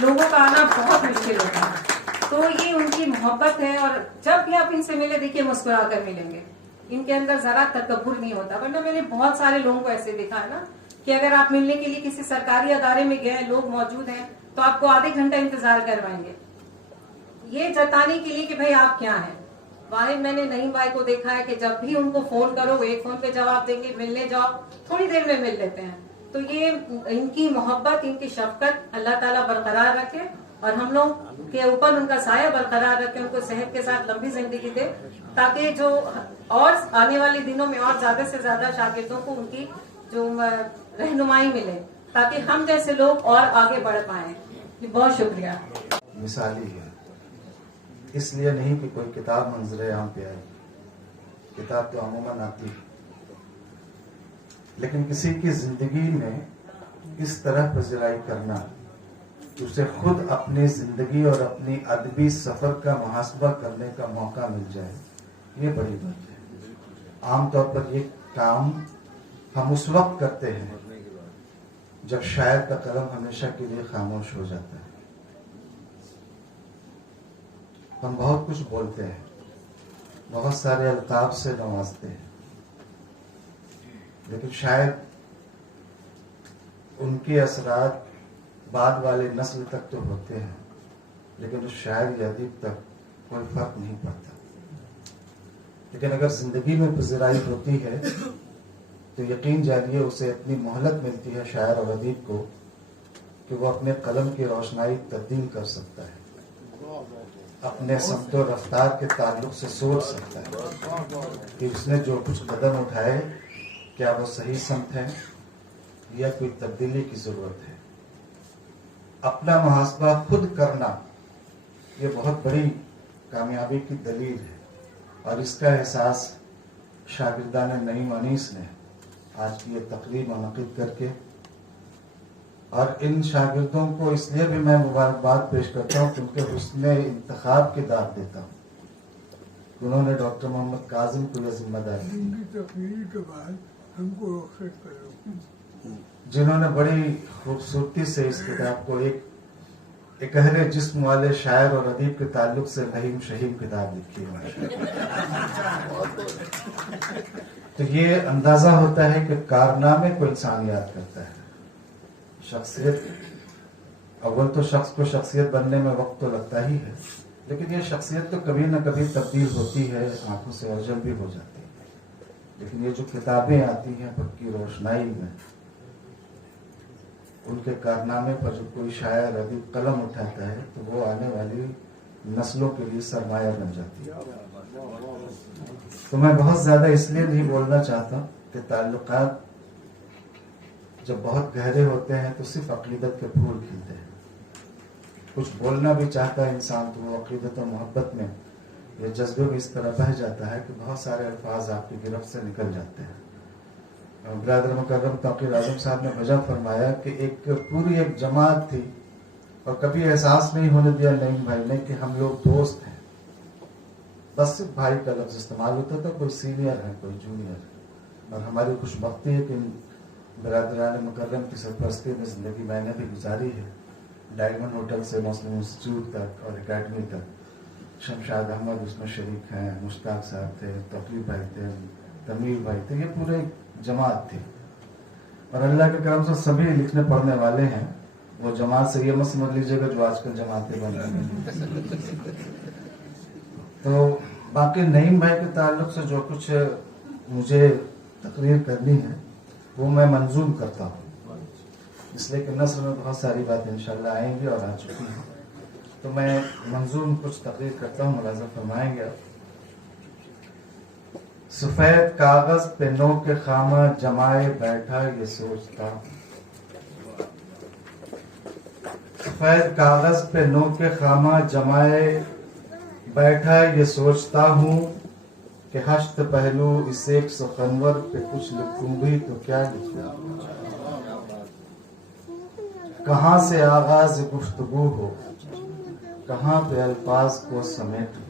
लोगों का आना बहुत मुश्किल होता है। तो ये उनकी मोहब्बत है और जब भी आप इनसे मिले देखिए मुस्कुरा कर मिलेंगे, इनके अंदर जरा तकब्बुर नहीं होता। वरना मैंने बहुत सारे लोगों को ऐसे देखा है ना कि अगर आप मिलने के लिए किसी सरकारी अदारे में गए, लोग मौजूद हैं तो आपको आधे घंटा इंतजार करवाएंगे ये जताने के लिए कि भाई आप क्या हैं। वाहिद मैंने नईम भाई को देखा है कि जब भी उनको फोन करो वो एक फोन पे जवाब देंगे, मिलने जाओ थोड़ी देर में मिल लेते हैं। तो ये इनकी मोहब्बत, इनकी शफकत अल्लाह ताला बरकरार रखे और हम लोग के ऊपर उनका साया बरकरार रखे, उनको सेहत के साथ लंबी जिंदगी दे ताकि जो और आने वाले दिनों में और ज्यादा से ज्यादा शागिर्दों को उनकी जो रहनुमाई मिले ताकि हम जैसे लोग और आगे बढ़ पाए। बहुत शुक्रिया। मिसाली है, इसलिए नहीं कि कोई किताब मंजरे आम पे आई, किताब तो अमूमन आती है, लेकिन किसी की जिंदगी में इस तरह पज़िराई करना कि उसे खुद अपनी जिंदगी और अपनी अदबी सफर का मुहासबा करने का मौका मिल जाए, ये बड़ी बात है। आमतौर पर ये काम हम उस वक्त करते हैं जब शायर का कलम हमेशा के लिए खामोश हो जाता है। हम बहुत कुछ बोलते हैं, बहुत सारे अल्ताफ से नवाजते हैं, लेकिन शायद उनके असरात बाद वाले नस्ल तक तो होते हैं लेकिन उस शायर या अदीब तक कोई फर्क नहीं पड़ता। लेकिन अगर जिंदगी में पज़िराई होती है तो यकीन जानिए उसे इतनी मोहलत मिलती है शायर और अदीब को कि वो अपने कलम की रोशनाई तब्दील कर सकता है, अपने समतो रफ्तार के ताल्लुक से सोच सकता है कि उसने जो कुछ कदम उठाए क्या वो सही समत है या कोई तब्दीली की जरूरत है। अपना मुहासबा खुद करना ये बहुत बड़ी कामयाबी की दलील है और इसका एहसास शागिर्दान नईम अनीस ने आज की ये तकरीब मुनक़िद करके, और इन शागिर्दों को इसलिए भी मैं मुबारकबाद पेश करता हूँ क्योंकि हुस्ने इंतखाब की दाद देता हूँ। उन्होंने डॉक्टर मोहम्मद काजिम को यह जिम्मेदारी दी तकरीर के बाद हमको रुखसत करो, जिन्होंने बड़ी खूबसूरती से इस किताब को एक अहले जिस्म वाले शायर और अदीब के ताल्लुक से रहीम शहीम किताब लिखी है। तो ये अंदाजा होता है कि कारनामे को इंसान याद करता है। शख्सियत, अव्वल तो शख्स को शख्सियत बनने में वक्त तो लगता ही है, लेकिन ये शख्सियत तो कभी न कभी तब्दील होती है, आंखों से ओझल भी हो जाती है। लेकिन ये जो किताबें आती हैं पक्की रोशनाई में, उनके कारनामे पर जो कोई शायर अदीब कलम उठाता है तो वो आने वाली नस्लों के लिए सरमाया बन जाती है। तो मैं बहुत ज्यादा इसलिए नहीं बोलना चाहता कि ताल्लुकात जब बहुत गहरे होते हैं तो सिर्फ अकीदत के फूल खिलते हैं। कुछ बोलना भी चाहता है इंसान तो वो अकीदत और मोहब्बत में ये जज्बे में इस तरह बह जाता है कि बहुत सारे अल्फाज आपकी गिरफ्त से निकल जाते हैं। ब्रादर मुकर्रम ताक़िर आज़म साहब ने वजह फरमाया कि एक पूरी एक जमात थी और कभी एहसास नहीं होने दिया नईम भाई ने कि हम लोग दोस्त हैं, बस सिर्फ भाई का लफ्ज इस्तेमाल होता था, कोई सीनियर है कोई जूनियर है। और हमारी खुशबख्ती है कि बरादरान मुकर्रम की सरपरस्ती में जिंदगी मैंने भी गुजारी है, डायमंड होटल से मुस्लिम इंस्टीट्यूट तक और एकेडमी तक शमशाद अहमद उसमें शरीक हैं, मुश्ताक साहब थे, तौकीर भाई थे, तमीर भाई थे, ये पूरे जमात थी। और अल्लाह के करम से सभी लिखने पढ़ने वाले हैं। वो जमात से ये मत समझ लीजिएगा जो आजकल जमातें बन रही हैं। तो बाकी नईम भाई के ताल्लुक से जो कुछ मुझे तकरीर करनी है वो मैं मंजूम करता हूँ, इसलिए कि नस्र में बहुत सारी बातें इंशाल्लाह आएंगी और आ चुकी हैं। तो मैं मंजूम कुछ तकरीर करता हूँ, मुलाज़ा फरमाएंगे। सफेद कागज पे नो के खामा जमाए बैठा ये सोचता, सफेद कागज पे नो के खामा जमाए बैठा ये सोचता हूँ कि हश्त पहलू इस एक सुखनवर पे कुछ लिखूं भी तो क्या लिखूं। कहाँ से आगाज गुफ्तगू हो, कहाँ पे अल्फाज को समेटूं।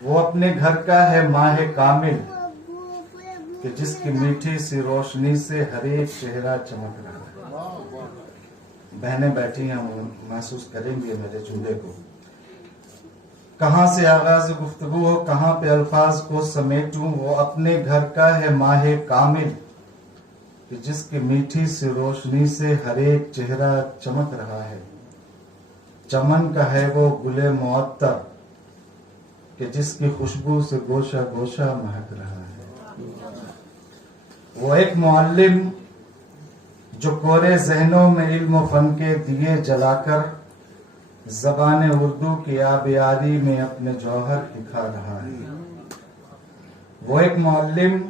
वो अपने घर का है माहे कामिल कि जिसकी मीठी सी रोशनी से हर एक चेहरा चमक रहा है। बहनें बैठी हैं, वो महसूस करेंगे मेरे जुमले को। कहाँ से आगाज गुफ्तगू हो, कहाँ पे अल्फाज को समेटूं। वो अपने घर का है माहे कामिल कि जिसकी मीठी सी रोशनी से हर एक चेहरा चमक रहा है। चमन का है वो गुले मुअत्तर कि जिसकी खुशबू से गोशा गोशा महक रहा है। वो एक मुअल्लिम जो कोरे जहनों में इल्म फन के दिए जलाकर ज़बान उर्दू की आबियारी में अपने जौहर दिखा रहा है। वो एक मुअल्लिम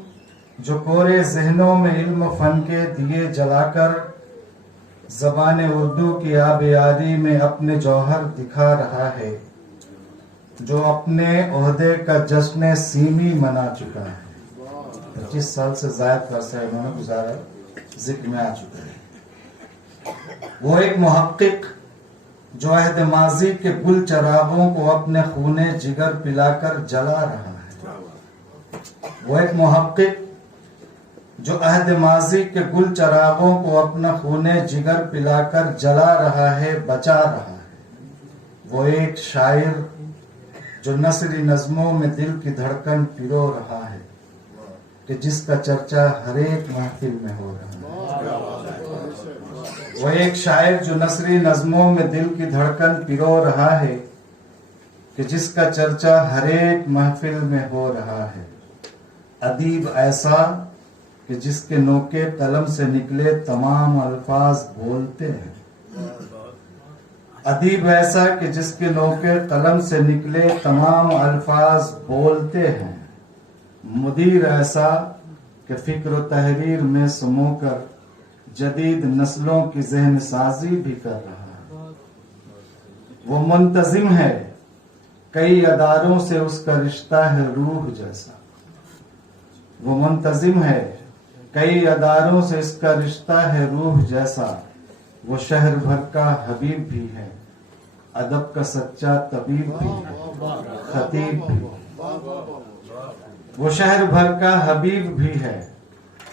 जो कोरे जहनों में इल्म फन के दिए जलाकर ज़बान उर्दू की आबियारी में अपने जौहर दिखा रहा है। जो अपने ओहदे का जश्न सीमी मना चुका है। 25 साल से ज़्यादा अरसा इन्होंने गुजारा, जिक्र में आ चुका है। वो एक मुहक्किक जो अहद माजी के गुल चरागों को अपने खूने जिगर पिलाकर जला रहा है। वो एक मुहक्किक जो अहद माजी के गुल चरागों को अपना खूने जिगर पिलाकर जला रहा है, बचा रहा है। वो एक शायर जो नसरी नज़मों में दिल की धड़कन पिरो रहा है कि जिसका चर्चा हर एक महफिल में हो रहा है। वो एक शायर जो नसरी नज़मों में दिल की धड़कन पिरो रहा है कि जिसका चर्चा हर एक महफिल में हो रहा है। अदीब ऐसा कि जिसके नोके कलम से निकले तमाम अल्फाज बोलते हैं। अदीब ऐसा कि जिसके नोके कलम से निकले तमाम अल्फाज बोलते हैं। मुदीर ऐसा कि फिक्र तहरीर में समोकर जदीद नस्लों की ज़हन साजी भी कर रहा है। वो मुंतजिम है, कई अदारों से उसका रिश्ता है रूह जैसा। वो मुंतजिम है, कई अदारों से इसका रिश्ता है रूह जैसा। वो शहर भर का हबीब भी है, अदब का सच्चा तबीब भी है, खतीब भी। वो शहर भर का हबीब भी है,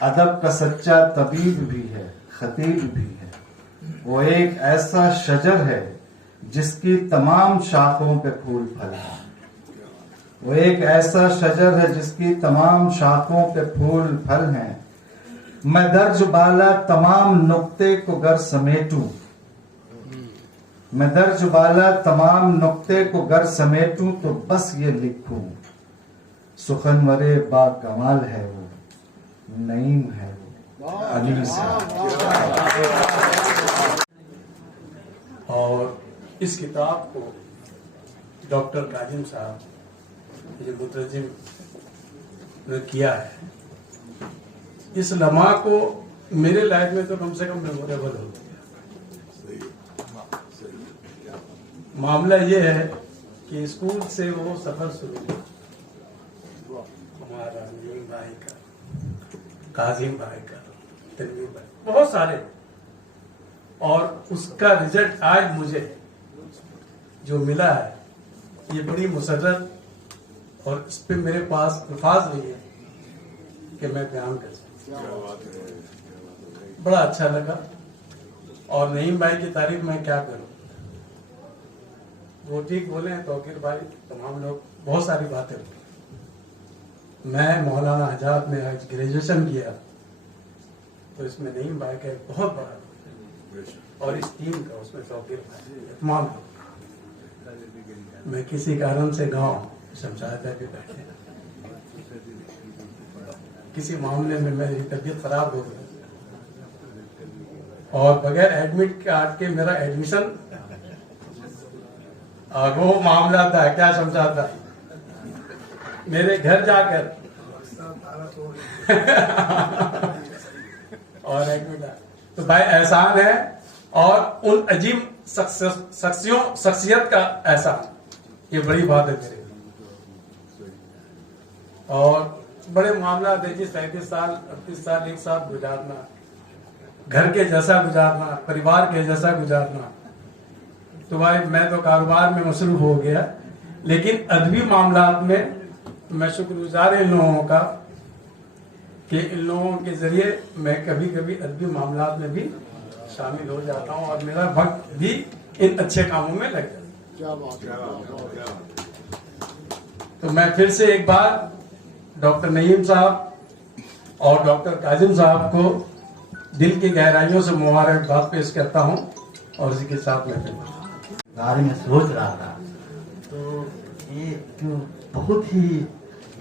अदब का सच्चा तबीब भी है, खतीब भी है। वो एक ऐसा शजर है जिसकी तमाम शाखों पे फूल फल है। वो एक ऐसा शजर है जिसकी तमाम शाखों पे फूल फल हैं। मैं दर्ज बाला तमाम नुक्ते को गर समेटूं, मैं दर्ज बाला तमाम नुक्ते को गर समेटूं तो बस ये लिखूं, सुखनवरे बा कमाल है वो, नईम है वो, अली साहब। और इस किताब को डॉक्टर काजिम साहब जो मुतरजिम ने किया है, इस लम्हा को मेरे लाइफ में तो कम से कम मेमोरेबल हो गया। मामला ये है कि स्कूल से वो सफर शुरू हुआ, हमारा नीम भाई का, काजिम भाई का, तनवीर भाई, बहुत सारे, और उसका रिजल्ट आज मुझे जो मिला है ये बड़ी मुसर्रत, और इस पे मेरे पास अल्फाज नहीं है कि मैं बयान कर सकूं। बड़ा अच्छा लगा और नईम भाई की तारीफ मैं क्या करूं, वो ठीक बोले हैं तौकीर भाई, तमाम लोग बहुत सारी बातें बोले। मैं मौलाना आजाद में आज ग्रेजुएशन किया तो इसमें नईम भाई का एक बहुत बड़ा और इस टीम का, उसमें तौकीर भाई, तमाम लोग। मैं किसी कारण से गांव शमशाद पे बैठे, किसी मामले में मेरी तबीयत खराब हो गई और बगैर एडमिट कार्ड के मेरा एडमिशन, वो मामला था क्या शमशाद था, मेरे घर जाकर और एडमिट, तो भाई एहसान है और उन अजीब शख्सियत का एहसान, ये बड़ी बात है मेरे। और बड़े मामला देखिए 37 साल 38 साल एक साथ गुजारना, घर के जैसा गुजारना, परिवार के जैसा गुजारना, तो भाई मैं तो कारोबार में मसरूफ हो गया, लेकिन अदबी मामलात में मैं शुक्रगुजार इन लोगों का कि इन लोगों के जरिए मैं कभी कभी अदबी मामलात में भी शामिल हो जाता हूँ और मेरा वक्त भी इन अच्छे कामों में लग जाता है। तो मैं फिर से एक बार डॉक्टर नईम साहब और डॉक्टर काजिम साहब को दिल की गहराइयों से मुबारकबाद पेश करता हूँ और इसी के साथ में बारे में सोच रहा था तो ये क्यों बहुत ही,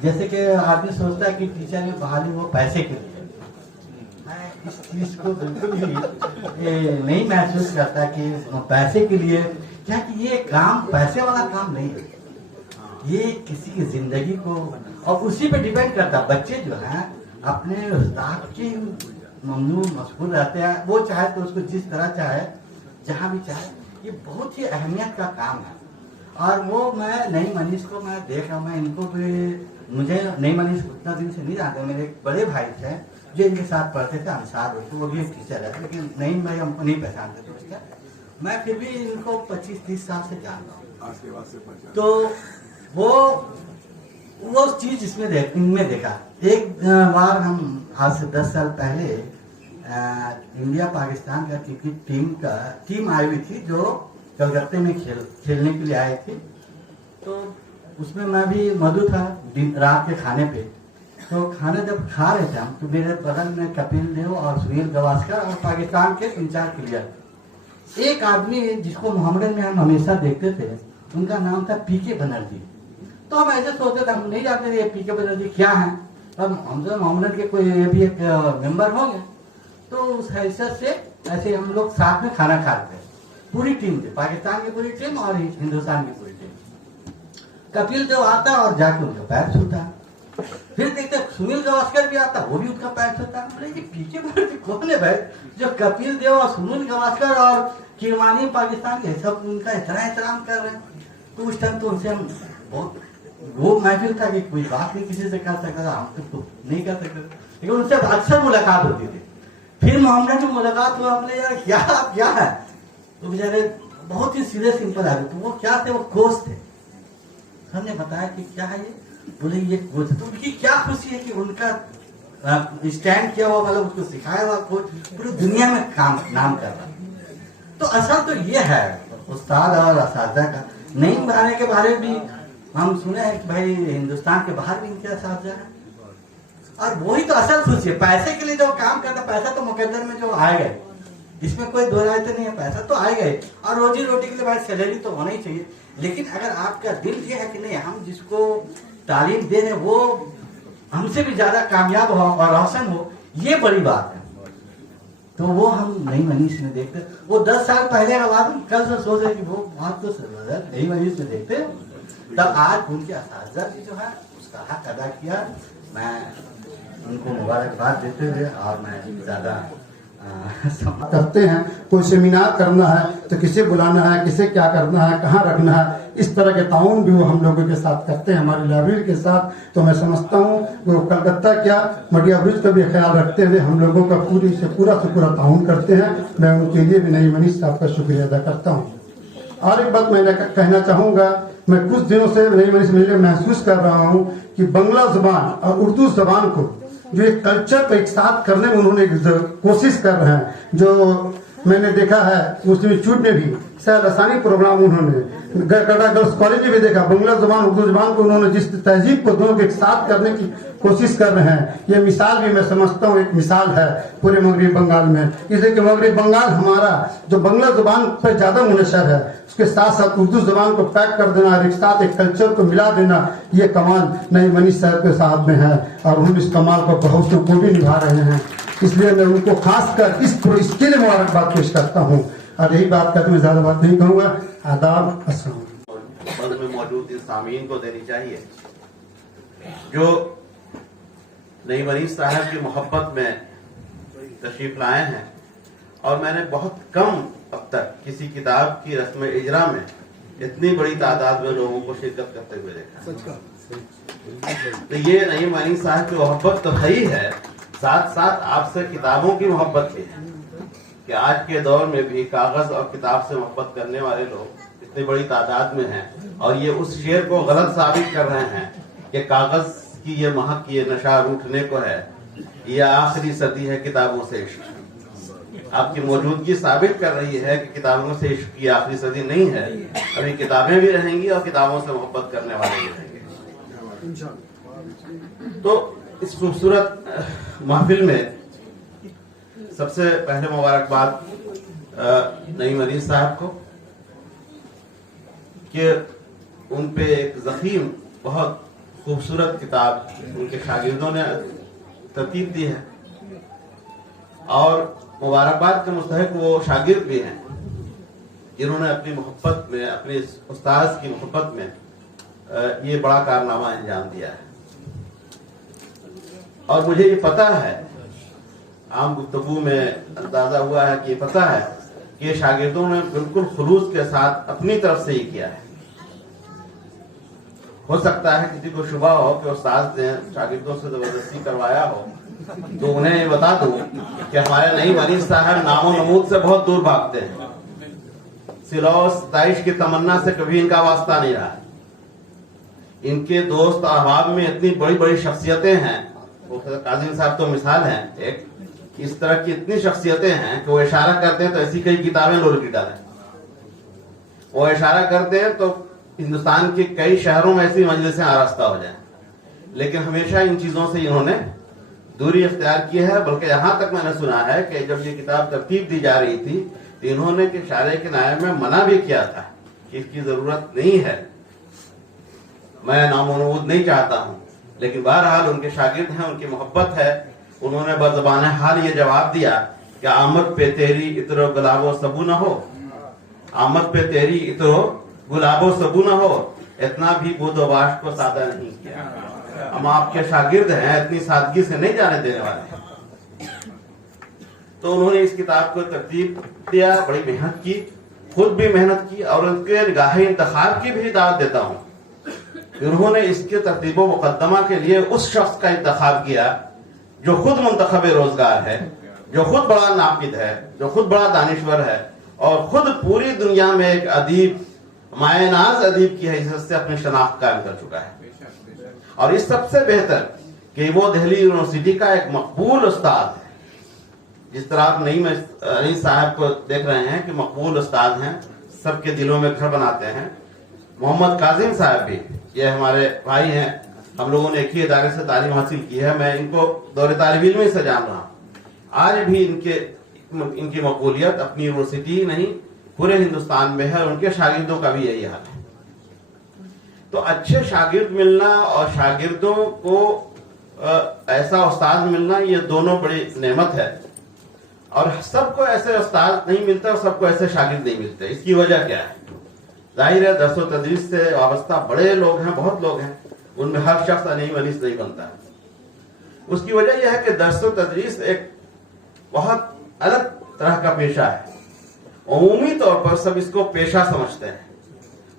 जैसे कि आदमी सोचता है कि टीचर में बहाली हो पैसे के लिए, मैं इस चीज को बिल्कुल भी नहीं महसूस करता कि पैसे के लिए, क्या कि ये काम पैसे वाला काम नहीं है, ये किसी की जिंदगी को और उसी पे डिपेंड करता। बच्चे जो हैं अपने उस्ताद के ममनून मशगूल रहते हैं, वो चाहे तो उसको जिस तरह चाहे जहाँ भी चाहे, ये बहुत ही अहमियत का काम है। और वो मैं नई मनीष को मैं देख रहा हूँ, मैं इनको भी, मुझे नई मनीष उतना दिन से नहीं जानते, मेरे एक बड़े भाई थे जो इनके साथ पढ़ते थे, अंसार होते, वो भी एक टीचर है, लेकिन नईम भाई हमको नहीं पहचानते थे उसका, मैं फिर भी इनको 25-30 साल से जान रहा हूँ। तो वो चीज इसमें इनमें देखा। एक बार हम आज से 10 साल पहले इंडिया पाकिस्तान का क्रिकेट टीम आई हुई थी जो कलकत्ते में खेलने के लिए आए थे, तो उसमें मैं भी मौजूद था रात के खाने पे। तो खाना जब खा रहे थे हम, तो मेरे बगल में कपिल देव और सुनील गावस्कर और पाकिस्तान के 3-4 प्लेयर, एक आदमी जिसको मोहम्मदन में हम हमेशा देखते थे, उनका नाम था पीके बनर्जी। तो हम ऐसे सोचते थे, हम नहीं जानते थे पीके बनर्जी क्या है, अब हम तो मोहम्मदन के कोई भी एक मेंबर होंगे। तो उस हैसियत से ऐसे हम लोग साथ में खाना खाते थे, पूरी टीम थी, पाकिस्तान की पूरी टीम और हिंदुस्तान की पूरी टीम। कपिल देव आता और जाके उनका पैर छूता, फिर देखते सुनील गावस्कर भी आता, वो भी उनका पैर छूता। बोले ये पीके बनर्जी कौन है भाई, जो कपिल देव और सुनील गावस्कर और किरमानी पाकिस्तान के सब उनका इतना एहतराम कर रहे हैं। तो उस टाइम तो उनसे हम बहुत, वो महफिल था कि कोई बात नहीं किसी से कर सकता था, हम तो नहीं कर सकते, लेकिन उनसे अक्सर मुलाकात होती थी। फिर मोहम्मद से मुलाकात हुआ, हमने यार क्या है, तो बेचारे बहुत ही सीधे सिंपल आदमी, तो वो क्या थे, वो कोच थे। हमने बताया कि क्या है ये, बोले ये कोच। तो उनकी क्या खुशी है कि उनका स्टैंड किया हुआ, मतलब उसको सिखाया हुआ कोच पूरी दुनिया में नाम कर रहा। तो असल तो ये है उस्ताद और असातिज़ा का। नईम बनाने के बारे में भी हम सुने हैं कि भाई हिंदुस्तान के बाहर भी इनके असातिज़ा है, और वही तो असल खुशी है। पैसे के लिए जो काम करता, पैसा तो मुकद्दर में जो आएगा, इसमें कोई दो राय तो नहीं है, पैसा तो आएगा ही, और रोजी रोटी के लिए भाई सैलरी तो होना ही चाहिए। लेकिन अगर आपका दिल ये है कि नहीं, हम जिसको तालीम दे रहे वो हमसे भी ज्यादा कामयाब हो और रोशन हो, ये बड़ी बात है। तो वो हम नई मनीष में देखते, वो 10 साल पहले का बात हम कल से सोच रहे कि वो बात तो नई मनीष में देखते, तब आज उनके असातिज़ा जो है उसका हक अदा किया। मैं उनको मुबारकबाद देते हुए, और मैं ज्यादा करते हैं, कोई सेमिनार करना है तो किसे बुलाना है, किसे क्या करना है, कहाँ रखना है, इस तरह के ताउन भी वो हम लोगों के साथ करते हैं, हमारी लाइब्रेरी के साथ। तो मैं समझता हूँ वो कलकत्ता क्या मटिया ब्रिज का भी ख्याल रखते हुए हम लोगों का पूरा ताउन करते हैं। मैं उनके लिए भी नई मनीष साहब का शुक्रिया अदा करता हूँ। और एक बात मैं कहना चाहूँगा, मैं कुछ दिनों से नई मनीष में महसूस कर रहा हूँ कि बांग्ला जबान और उर्दू जबान को जो एक कल्चर को एक साथ करने में उन्होंने कोशिश कर रहे हैं, जो मैंने देखा है मुस्लिम इंस्टीट्यूट में भी शायद आसानी प्रोग्राम उन्होंने कटरा गर्ल्स कॉलेज में भी देखा, बंगला जुबान उर्दू जुबान को उन्होंने जिस तहजीब को दोनों के एक साथ करने की कोशिश कर रहे हैं, ये मिसाल भी मैं समझता हूँ एक मिसाल है पूरे मगरबी बंगाल में। इसलिए कि मगरबी बंगाल हमारा जो बंगला जुबान पर ज्यादा मुनशर है, उसके साथ साथ उर्दू जुबान को पैक कर देना और एक साथ एक कल्चर को मिला देना, ये कमाल नई मनीष साहब के साथ में है और हम इस कमाल को बहुत को भी निभा रहे हैं। इसलिए मैं उनको खासकर इसके लिए मुबारकबाद पेश करता हूँ और यही बात करते मैं ज्यादा बात नहीं कहूँगा। आदाब, अस्सलाम। पद में मौजूद इन सामीन को देनी चाहिए जो नई मनीष साहब की मोहब्बत में तशरीफ लाए हैं। और मैंने बहुत कम अब तक किसी किताब की रस्म इजरा में इतनी बड़ी तादाद में लोगों को शिरकत करते हुए देखा। तो ये नई मनीष साहब की मोहब्बत तो सही है, साथ साथ आपसे किताबों की मोहब्बत भी है कि आज के दौर में भी कागज और किताब से मोहब्बत करने वाले लोग इतनी बड़ी तादाद में हैं और ये उस शेर को गलत साबित कर रहे हैं कि कागज की ये महक, ये नशा रूठने को है, ये आखिरी सदी है किताबों से इश्क। आपकी मौजूदगी साबित कर रही है कि किताबों से इश्क की आखिरी सदी नहीं है, अभी किताबें भी रहेंगी और किताबों से मोहब्बत करने वाले भी रहेंगे। तो इस खूबसूरत महफिल में सबसे पहले मुबारकबाद नई मनीष साहब को कि उन पे एक ज़ख़ीम बहुत खूबसूरत किताब उनके शागिर्दों ने तरतीब दी है और मुबारकबाद के मुस्तहिक वो शागिर्द भी हैं जिन्होंने अपनी मोहब्बत में, अपने उस्ताद की मोहब्बत में ये बड़ा कारनामा अंजाम दिया है। और मुझे ये पता है, आम गुफ्तगू में अंदाजा हुआ है कि ये पता है कि ये शागिर्दों ने बिल्कुल खुलूस के साथ अपनी तरफ से ही किया है। हो सकता है किसी को शुबा हो कि उस्ताद ने शागिर्दों से जबरदस्ती करवाया हो, तो उन्हें ये बता दूं कि हमारे नई मनीष साहब नामो नमूद से बहुत दूर भागते हैं। सिलौ सताइश की तमन्ना से कभी इनका वास्ता नहीं रहा। इनके दोस्त अहबाब में इतनी बड़ी बड़ी शख्सियतें हैं, काजिम साहब तो मिसाल हैं, एक इस तरह की इतनी शख्सियतें हैं कि वो इशारा करते हैं तो ऐसी कई किताबें लोग की डालें। वो इशारा करते हैं तो हिंदुस्तान के कई शहरों में ऐसी मजलिसें आरास्ता हो जाएं। लेकिन हमेशा इन चीजों से इन्होंने दूरी इख्तियार की है। बल्कि यहां तक मैंने सुना है कि जब ये किताब तरतीब दी जा रही थी तो इन्होंने के शारे के नाये में मना भी किया था कि इसकी जरूरत नहीं है, मैं नामोनूद नहीं चाहता हूं। लेकिन बहरहाल उनके शागिर्द हैं, उनकी मोहब्बत है, उन्होंने बज़बान हाल ये जवाब दिया कि आमद पे तेरी इतरो गुलाबो सबू न हो, आमद पे तेरी इतरो गुलाबो सबू न हो, इतना भी बुदोबाश को सादा नहीं किया। हम आपके शागिर्द हैं, इतनी सादगी से नहीं जाने देने वाले। तो उन्होंने इस किताब को तरतीब दिया, बड़ी मेहनत की, खुद भी मेहनत की और उनके निगाह इंतखाब की भी दावत देता हूँ। उन्होंने इसके तरतीब मुकदमा के लिए उस शख्स का इंतखाब किया जो खुद मुंतखब रोजगार है, जो खुद बड़ा नापिद है, जो खुद बड़ा दानिश्वर है और खुद पूरी दुनिया में एक अदीब, मायनाज अदीब की हैसियत से अपनी शनाख्त कायम कर चुका है। और इस सबसे बेहतर कि वो दिल्ली यूनिवर्सिटी का एक मकबूल उस्ताद है। जिस तरह आप नई साहब को देख रहे हैं कि मकबूल उस्ताद हैं, सबके दिलों में घर बनाते हैं। मोहम्मद काजिम साहब भी, ये हमारे भाई हैं, हम लोगों ने एक ही इदारे से तालीम हासिल की है। मैं इनको दौरे तालिब इल्मी से जान रहा हूँ। आज भी इनकी मकबूलियत अपनी यूनिवर्सिटी ही नहीं पूरे हिंदुस्तान में है। उनके शागिर्दों का भी यही हाल है। तो अच्छे शागिर्द मिलना और शागिर्दों को ऐसा उस्ताद मिलना, ये दोनों बड़ी नेमत है। और सबको ऐसे उस्ताद नहीं मिलता और सबको ऐसे शागिर्द नहीं मिलते। इसकी वजह क्या है? जाहिर है दर्स व तदरीस से वाबस्ता बड़े लोग हैं, बहुत लोग हैं, उनमें हर शख्स नई मनीष नहीं बनता। उसकी वजह यह है कि दर्स व तदरीस एक बहुत अलग तरह का पेशा है। उमूमी तौर पर सब इसको पेशा समझते हैं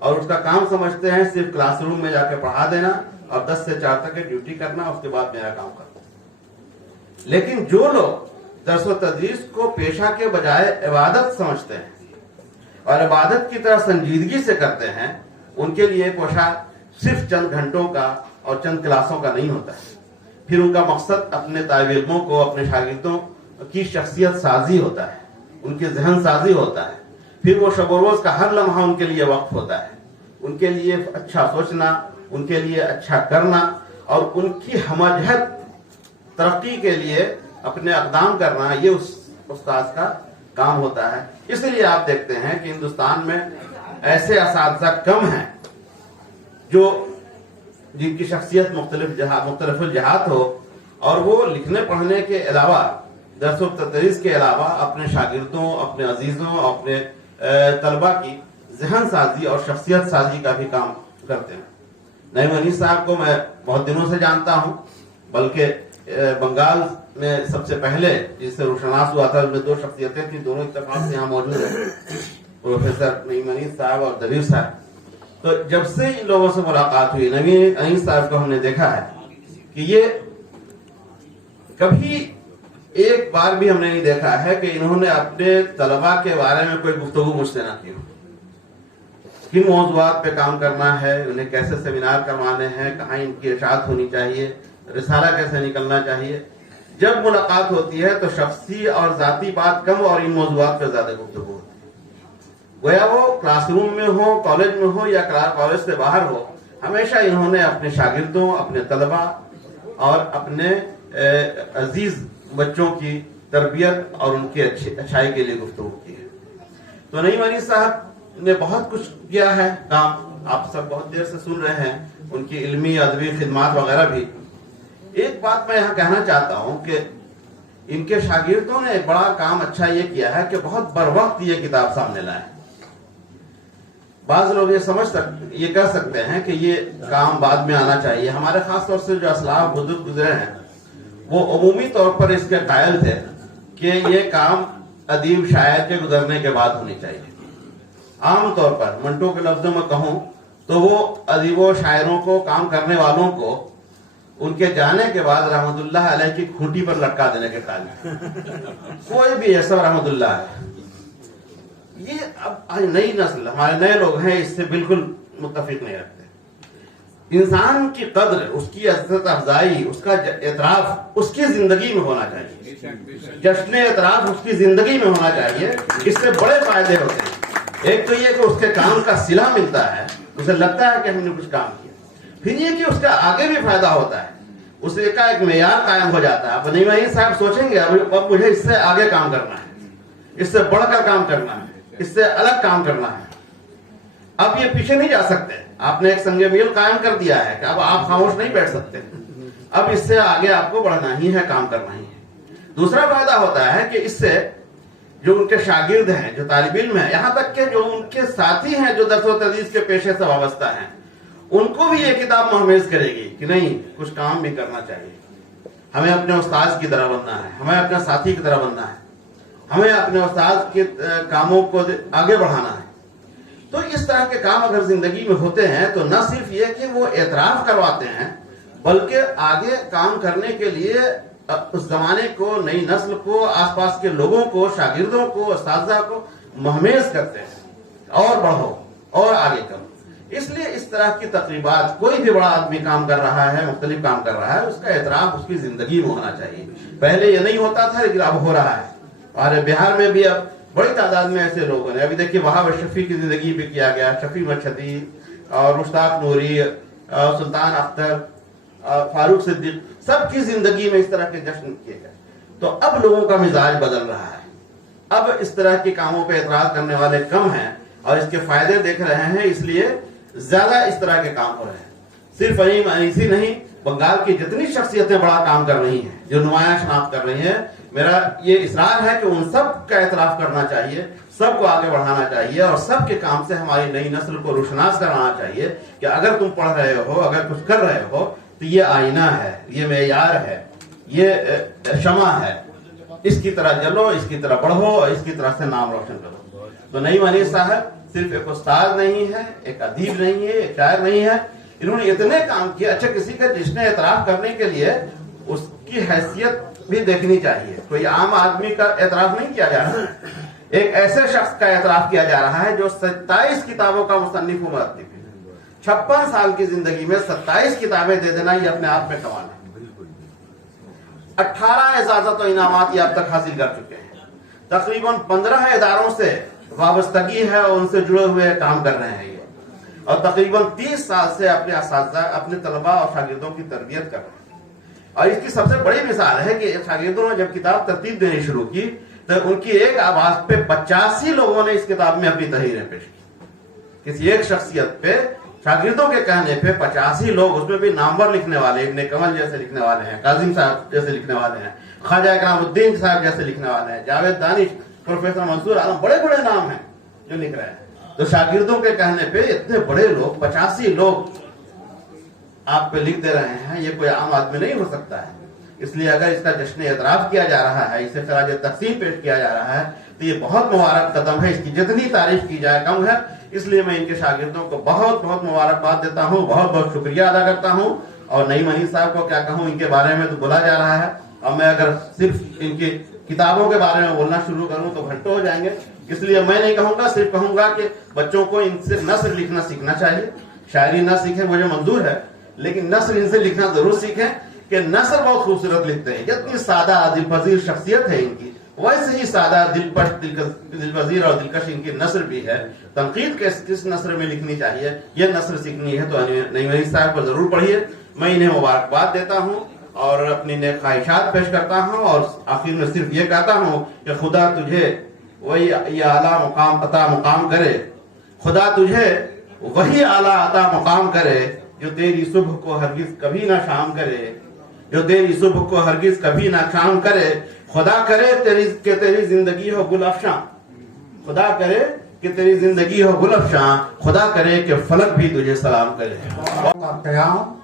और उसका काम समझते हैं सिर्फ क्लासरूम में जाके पढ़ा देना और 10 से 4 तक की ड्यूटी करना, उसके बाद मेरा काम करना। लेकिन जो लोग दर्स व तदरीस को पेशा के बजाय इबादत समझते हैं और इबादत की तरह संजीदगी से करते हैं, उनके लिए कोशा सिर्फ चंद घंटों का और चंद क्लासों का नहीं होता है। फिर उनका मकसद अपने तालिब इल्मों को, अपने शागिर्दों की शख्सियत साजी होता है। उनकी जहन साजी होता है, फिर वो शब रोज का हर लम्हा उनके लिए वक्त होता है, उनके लिए अच्छा सोचना, उनके लिए अच्छा करना और उनकी हमजहत तरक्की के लिए अपने अक़दाम करना, ये उस उस्ताद का काम होता है। इसलिए आप देखते हैं कि हिंदुस्तान में ऐसे असातिज़ा कम हैं जो जिनकी शख्सियत मुख्तलिफ जहात हो और वो लिखने पढ़ने के अलावा, दर्स व तदरीस के अलावा अपने शागिर्दों, अपने अजीजों, अपने तलबा की जहन साजी और शख्सियत साजी का भी काम करते हैं। नईम अनीस साहब को मैं बहुत दिनों से जानता हूं, बल्कि बंगाल में सबसे पहले जिससे रुशनास हुआ था उनमें 2 शख्सियतें थी, दोनों इत्तेफाक से यहाँ मौजूद है, प्रोफेसर नईम अनीस साहब और दबीर साहब। तो जब से इन लोगों से मुलाकात हुई, नईम अनीस साहब को हमने देखा है कि ये कभी एक बार भी हमने नहीं देखा है कि इन्होंने अपने तलबा के बारे में कोई गुफ्तगू मुझसे ना की हो। किन मौज़ूआत पे काम करना है, उन्हें कैसे सेमिनार करवाने हैं, कहाँ इनकी इशाअत होनी चाहिए, रिसाला कैसे निकलना चाहिए। जब मुलाकात होती है तो शख्सी और जाती बात कम और इन मौज़ूआत पे ज्यादा गुफ्तगू होती है। गोया वो क्लासरूम में हो, कॉलेज में हो या कॉलेज से बाहर हो, हमेशा इन्होंने अपने शागिर्दों, अपने तलबा और अपने अजीज बच्चों की तरबियत और उनकी अच्छाई के लिए गुफ्तगू की है। तो नईम अनीस साहब ने बहुत कुछ किया है काम, आप सब बहुत देर से सुन रहे हैं उनकी इल्मी अदबी खिदमात वगैरह भी। एक बात मैं यहाँ कहना चाहता हूँ कि इनके शागिर्दों ने एक बड़ा काम अच्छा ये किया है कि बहुत बर वक्त ये किताब सामने लाए। बाज लोग ये कह सकते हैं कि ये काम बाद में आना चाहिए। हमारे खास तौर से जो असलाफ बुजुर्ग गुजरे हैं वो अमूमी तौर पर इसके कायल थे कि ये काम अदीब शायर के गुजरने के बाद होनी चाहिए। आम तौर पर मंटो के लफ्जों में कहूं तो वो अदीबों शायरों को, काम करने वालों को उनके जाने के बाद रहमतुल्लाह अलैह की खूंटी पर लटका देने के कायल। कोई भी ऐसा रहमतुल्लाह है, ये अब आज नई नस्ल, हमारे नए लोग हैं, इससे बिल्कुल मुत्तफिक नहीं रखते। इंसान की कद्र, उसकी इज्जत अफजाई, उसका एतराफ उसकी जिंदगी में होना चाहिए, जश्न एतराफ उसकी जिंदगी में होना चाहिए। इससे बड़े फायदे होते हैं। एक तो ये कि उसके काम का सिला मिलता है, उसे लगता है कि हमने कुछ काम किया। फिर ये कि उसका आगे भी फायदा होता है, उसे का एक मेयार कायम हो जाता है। अब नईम अनीस साहब सोचेंगे अब मुझे इससे आगे काम करना है, इससे बढ़कर काम करना है, इससे अलग काम करना है। अब ये पीछे नहीं जा सकते। आपने एक संगे मील कायम कर दिया है कि अब आप खामोश नहीं बैठ सकते, अब इससे आगे आपको बढ़ना ही है, काम करना ही है। दूसरा फायदा होता है कि इससे जो उनके शागिर्द हैं, जो तालिब इल्म है, यहाँ तक के जो उनके साथी हैं जो दर्स व तदरीस के पेशे से वाबस्ता हैं, उनको भी ये किताब महमेज करेगी कि नहीं, कुछ काम भी करना चाहिए। हमें अपने उस्ताद की तरह बनना है, हमें अपने साथी की तरह बनना है, हमें अपने उस्ताद के कामों को आगे बढ़ाना है। तो इस तरह के काम अगर जिंदगी में होते हैं तो न सिर्फ ये कि वो एतराफ करवाते हैं, बल्कि आगे काम करने के लिए उस जमाने को, नई नस्ल को, आसपास के लोगों को, शागिर्दों को, उस्ताज़ा को महमेज करते हैं और बढ़ो और आगे करो। इसलिए इस तरह की तकरीबात, कोई भी बड़ा आदमी काम कर रहा है, मुख्तलिफ काम कर रहा है, उसका एतराफ उसकी जिंदगी में होना चाहिए। पहले ये नहीं होता था, लेकिन अब हो रहा है। और बिहार में भी अब बड़ी तादाद में ऐसे लोगों ने, अभी देखिए वहाब शफी की जिंदगी भी किया गया, शफी मच्छदी और मुश्ताक नूरी, सुल्तान अख्तर, फारूक सिद्दीक, सबकी जिंदगी में इस तरह के जश्न किए गए। तो अब लोगों का मिजाज बदल रहा है, अब इस तरह के कामों पे एतराज करने वाले कम हैं और इसके फायदे देख रहे हैं, इसलिए ज्यादा इस तरह के काम हो रहे हैं। सिर्फ नईम अनीसी नहीं, बंगाल की जितनी शख्सियतें बड़ा काम कर रही हैं, जो नुमाया शनाख्त कर रही हैं, मेरा ये इसरार है कि उन सब का एतराफ करना चाहिए, सबको आगे बढ़ाना चाहिए और सबके काम से हमारी नई नस्ल को रुशनास कराना चाहिए कि अगर तुम पढ़ रहे हो, अगर कुछ कर रहे हो, तो ये आईना है, ये मेयार है, ये शमा है, इसकी तरह जलो, इसकी तरह बढ़ो और इसकी तरह से नाम रोशन करो। तो नईम अनीस साहब सिर्फ एक उस्ताद नहीं है, एक अदीब नहीं है, एक शायर नहीं है, इन्होंने इतने काम किए। अच्छा, किसी का जिसने एतराफ करने के लिए उसकी हैसियत भी देखनी चाहिए। कोई आम आदमी का एतराफ नहीं किया जा रहा, एक ऐसे शख्स का एतराफ किया जा रहा है जो 27 किताबों का मुसन्निफ मुरत्तिब है। 56 साल की जिंदगी में 27 किताबें दे देना, ये अपने आप में कमाल है। 18 इजाजत और इनामात ये अब तक हासिल कर चुके हैं। तकरीबन 15 इदारों से वाबस्तगी है और उनसे जुड़े हुए काम कर रहे हैं ये, और तकरीबन 30 साल से अपने असातिज़ा, अपने तलबा और शागिर्दों की तरबियत कर रहे हैं। और इसकी सबसे बड़ी मिसाल है कि शागिर्दों ने जब किताब तरतीब देनी शुरू की तो उनकी एक आवाज पे 85 लोगों ने इस किताब में अपनी तहरीरें पेश की। किसी एक शख्सियत पे शागिर्दों के कहने पे 85 लोग, उसमें भी नामवर लिखने वाले, इब्ने कमल जैसे लिखने वाले हैं, काजिम साहब जैसे लिखने वाले हैं, ख्वाजा इकरामुद्दीन साहब जैसे लिखने वाले हैं, जावेद दानिश, प्रोफेसर मंसूर आलम, बड़े बड़े नाम हैं जो लिख रहे हैं। तो शागिर्दों के कहने पे इतने बड़े लोग, 85 लोग आप पे लिख दे रहे हैं, ये कोई आम आदमी नहीं हो सकता है। इसलिए अगर इसका जश्न एतराफ किया जा रहा है, इसे खराज तक़सीम पेश किया जा रहा है, तो ये बहुत मुबारक कदम है। इसकी जितनी तारीफ की जाए कम है। इसलिए मैं इनके शागिर्दों को बहुत बहुत मुबारकबाद देता हूँ, बहुत बहुत शुक्रिया अदा करता हूँ। और नईम अनीस साहब को क्या कहूँ, इनके बारे में तो बोला जा रहा है, और मैं अगर सिर्फ इनकी किताबों के बारे में बोलना शुरू करूँ तो घंटों हो जाएंगे। इसलिए मैं नहीं कहूंगा, सिर्फ कहूंगा कि बच्चों को इनसे नस्र लिखना सीखना चाहिए। शायरी ना सीखें मुझे मंजूर है, लेकिन नस्र इनसे लिखना जरूर सीखें कि नस्र बहुत खूबसूरत लिखते हैं। जितनी सादा दिलपजीर शख्सियत है इनकी, वैसे ही सादा दिलपजीर और दिलकश इनकी नस्र भी है। तनकीद किस नस्र में लिखनी चाहिए, यह नस्र सीखनी है तो नईम अनीस साहब को जरूर पढ़िए। मैं इन्हें मुबारकबाद देता हूँ और अपनी नेक ख्वाहिशात पेश करता हूँ, और आखिर में सिर्फ ये कहता हूँ कि खुदा तुझे वही आला मुकाम अता मुकाम करे, खुदा तुझे वही आला अता मुकाम करे जो तेरी सुबह को हरगिज कभी ना शाम करे, जो तेरी सुबह को हरगिज कभी ना शाम करे। खुदा करे तेरी जिंदगी हो गुलअफशां, खुदा करे कि तेरी जिंदगी हो गुलअफशां, खुदा करे कि फलक भी तुझे सलाम करे। क़याम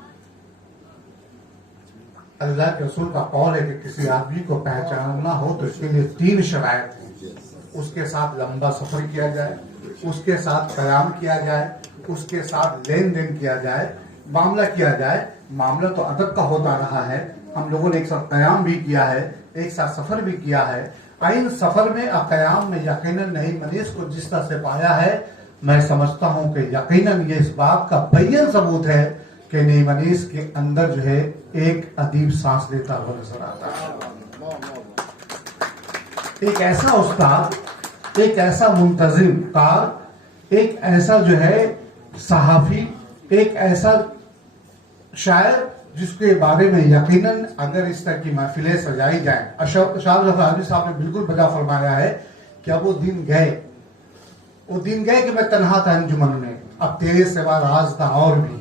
अल्लाह के रसूल का कौल है कि किसी आदमी को पहचानना हो तो इसके लिए 3 शराइत हैं। उसके साथ लंबा सफर किया जाए, उसके साथ क़याम किया जाए, उसके साथ लेन देन किया जाए, मामला किया जाए। मामला तो अदब का होता रहा है, हम लोगों ने एक साथ क़याम भी किया है, एक साथ सफर भी किया है। इन सफर में और क़याम में यकीनन नईम अनीस को जिस तरह से पाया है, मैं समझता हूँ कि यकीनन ये इस बात का बैयन सबूत है कि नईम अनीस के अंदर जो है एक अदीब सांस लेता हुआ नजर आता है। एक ऐसा उस्ताद, एक ऐसा मुंतजिम कार, एक ऐसा जो है सहाफी, एक ऐसा शायर जिसके बारे में यकीनन अगर इस तरह की महफिलें सजाई जाएं। शाह साहब ने बिल्कुल बजा फरमाया है कि अब वो दिन गए कि मैं तन्हा था अंजुमन में, अब तेरे सिवा राज़दां और भी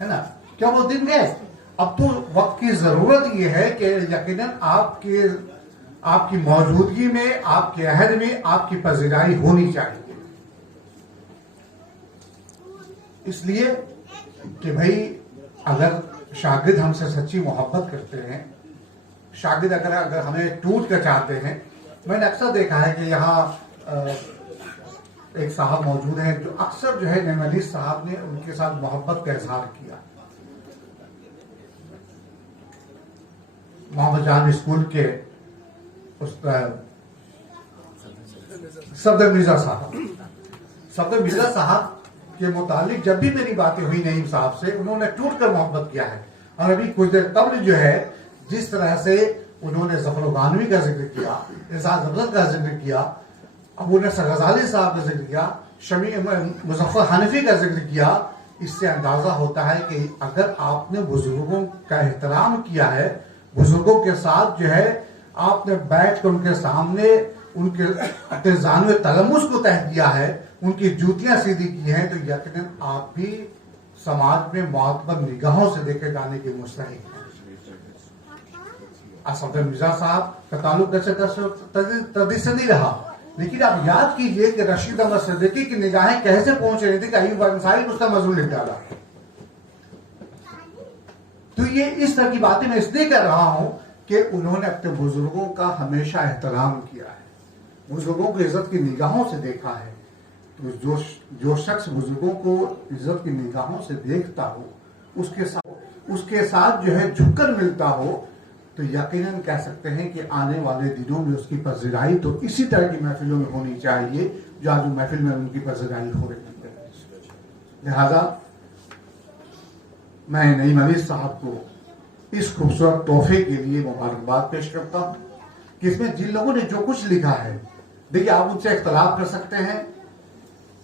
है ना। क्या वो दिन गए? अब तो वक्त की जरूरत ये है कि यकीनन आपकी मौजूदगी में, आपके अहद में आपकी पजीराई होनी चाहिए। इसलिए कि भाई अगर शागिर्द हमसे सच्ची मोहब्बत करते हैं, शागिर्द अगर हमें टूट कर चाहते हैं। मैंने अक्सर देखा है कि यहाँ एक साहब मौजूद हैं जो अक्सर जो है नईम अनीस साहब ने उनके साथ मोहब्बत का इजहार किया। मोहम्मद जान स्कूल के सफदर मिर्जा साहब के मुतालिक जब भी मेरी बातें हुई नईम साहब से, उन्होंने टूट कर मोहब्बत किया है। और अभी कुछ देर कबल जो है जिस तरह से उन्होंने ज़फ़र गानवी का जिक्र किया, एजाज अफजल का जिक्र किया, अबू नसर गजाली साहब का जिक्र किया, शमी मुज़फ़्फ़र हनफी का जिक्र किया, इससे अंदाजा होता है कि अगर आपने बुजुर्गों का एहतराम किया है, बुजुर्गों के साथ जो है आपने बैठ कर उनके सामने उनके अपने जानवे तलमुस को तह किया है, उनकी जूतियां सीधी की हैं, तो यकीनन आप भी समाज में मुअत्बर निगाहों से देखे जाने के मुस्तहिक हैं। सफदर मिर्जा साहब का ताल्लुक ट्रेडिशनली रहा, लेकिन आप याद कीजिए कि रशीद अहमद सिद्दीकी की निगाहें कैसे पहुंच रही थी कि अयूब अंसारी उसका मजमून लिख डाला। तो ये इस तरह की बातें मैं इसलिए कर रहा हूं कि उन्होंने अपने बुजुर्गों का हमेशा एहतराम किया है, बुजुर्गों को इज्जत की निगाहों से देखा है। तो जो शख्स बुजुर्गों को इज्जत की निगाहों से देखता हो, उसके साथ जो है झुककर मिलता हो, तो यकीनन कह सकते हैं कि आने वाले दिनों में उसकी पज़िराई तो इसी तरह की महफिलों में होनी चाहिए जो आज महफिल में उनकी पज़िराई हो रही है। लिहाजा मैं नईम अनीस साहब को इस खूबसूरत तोहफे के लिए मुबारकबाद पेश करता हूँ कि इसमें जिन लोगों ने जो कुछ लिखा है, देखिए आप उनसे इख्तलाफ कर सकते हैं,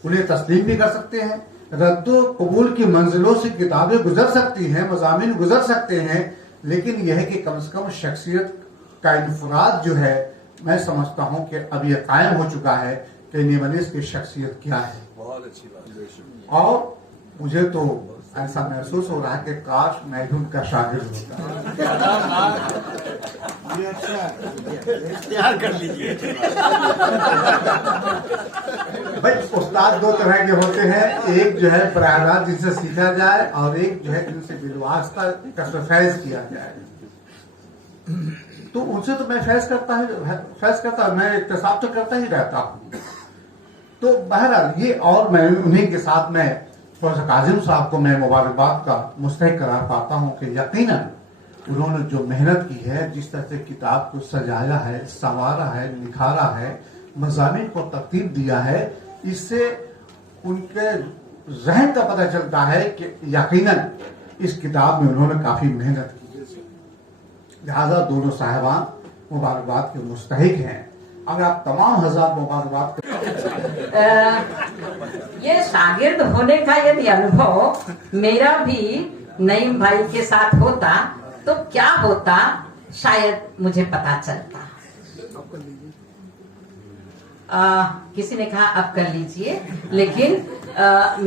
उन्हें तस्लीम भी कर सकते हैं, रद्दो कबूल की मंजिलों से किताबें गुजर सकती हैं, मज़ामीन गुजर सकते हैं, लेकिन यह है कि कम से कम शख्सियत का इनफराद जो है, मैं समझता हूं कि अब यह कायम हो चुका है कि निमनिस की शख्सियत क्या है। बहुत अच्छी बात। और मुझे तो ऐसा महसूस हो रहा है कि काश मैं भी उनका शागिर्द होता। तैयार कर लीजिए। भाई उस्ताद दो तरह के होते हैं, एक जो है बराह रास्त जिनसे सीखा जाए और एक जो है जिनसे बिलवास्ता कसर फैज किया जाए। तो उनसे तो मैं फैज करता मैं इक्तसाब तो करता ही रहता हूँ। तो बहरहाल ये, और मैं उन्हीं के साथ मैं प्रोफेसर काजिम साहब को मैं मुबारकबाद का मुस्तहिक करार पाता हूँ कि यकीनन उन्होंने जो मेहनत की है, जिस तरह से किताब को सजाया है, संवारा है, निखारा है, मज़ामीन को तरतीब दिया है, इससे उनके ज़हन का पता चलता है कि यकीनन इस किताब में उन्होंने काफी मेहनत की। लिहाजा दोनों साहिबान मुबारकबाद के मुस्तहिक हैं। अगर आप तमाम हजार मुबारकबाद ये शागिर्द होने का यदि अनुभव मेरा भी नईम भाई के साथ होता तो क्या होता, शायद मुझे पता चलता। किसी ने कहा अब कर लीजिए, लेकिन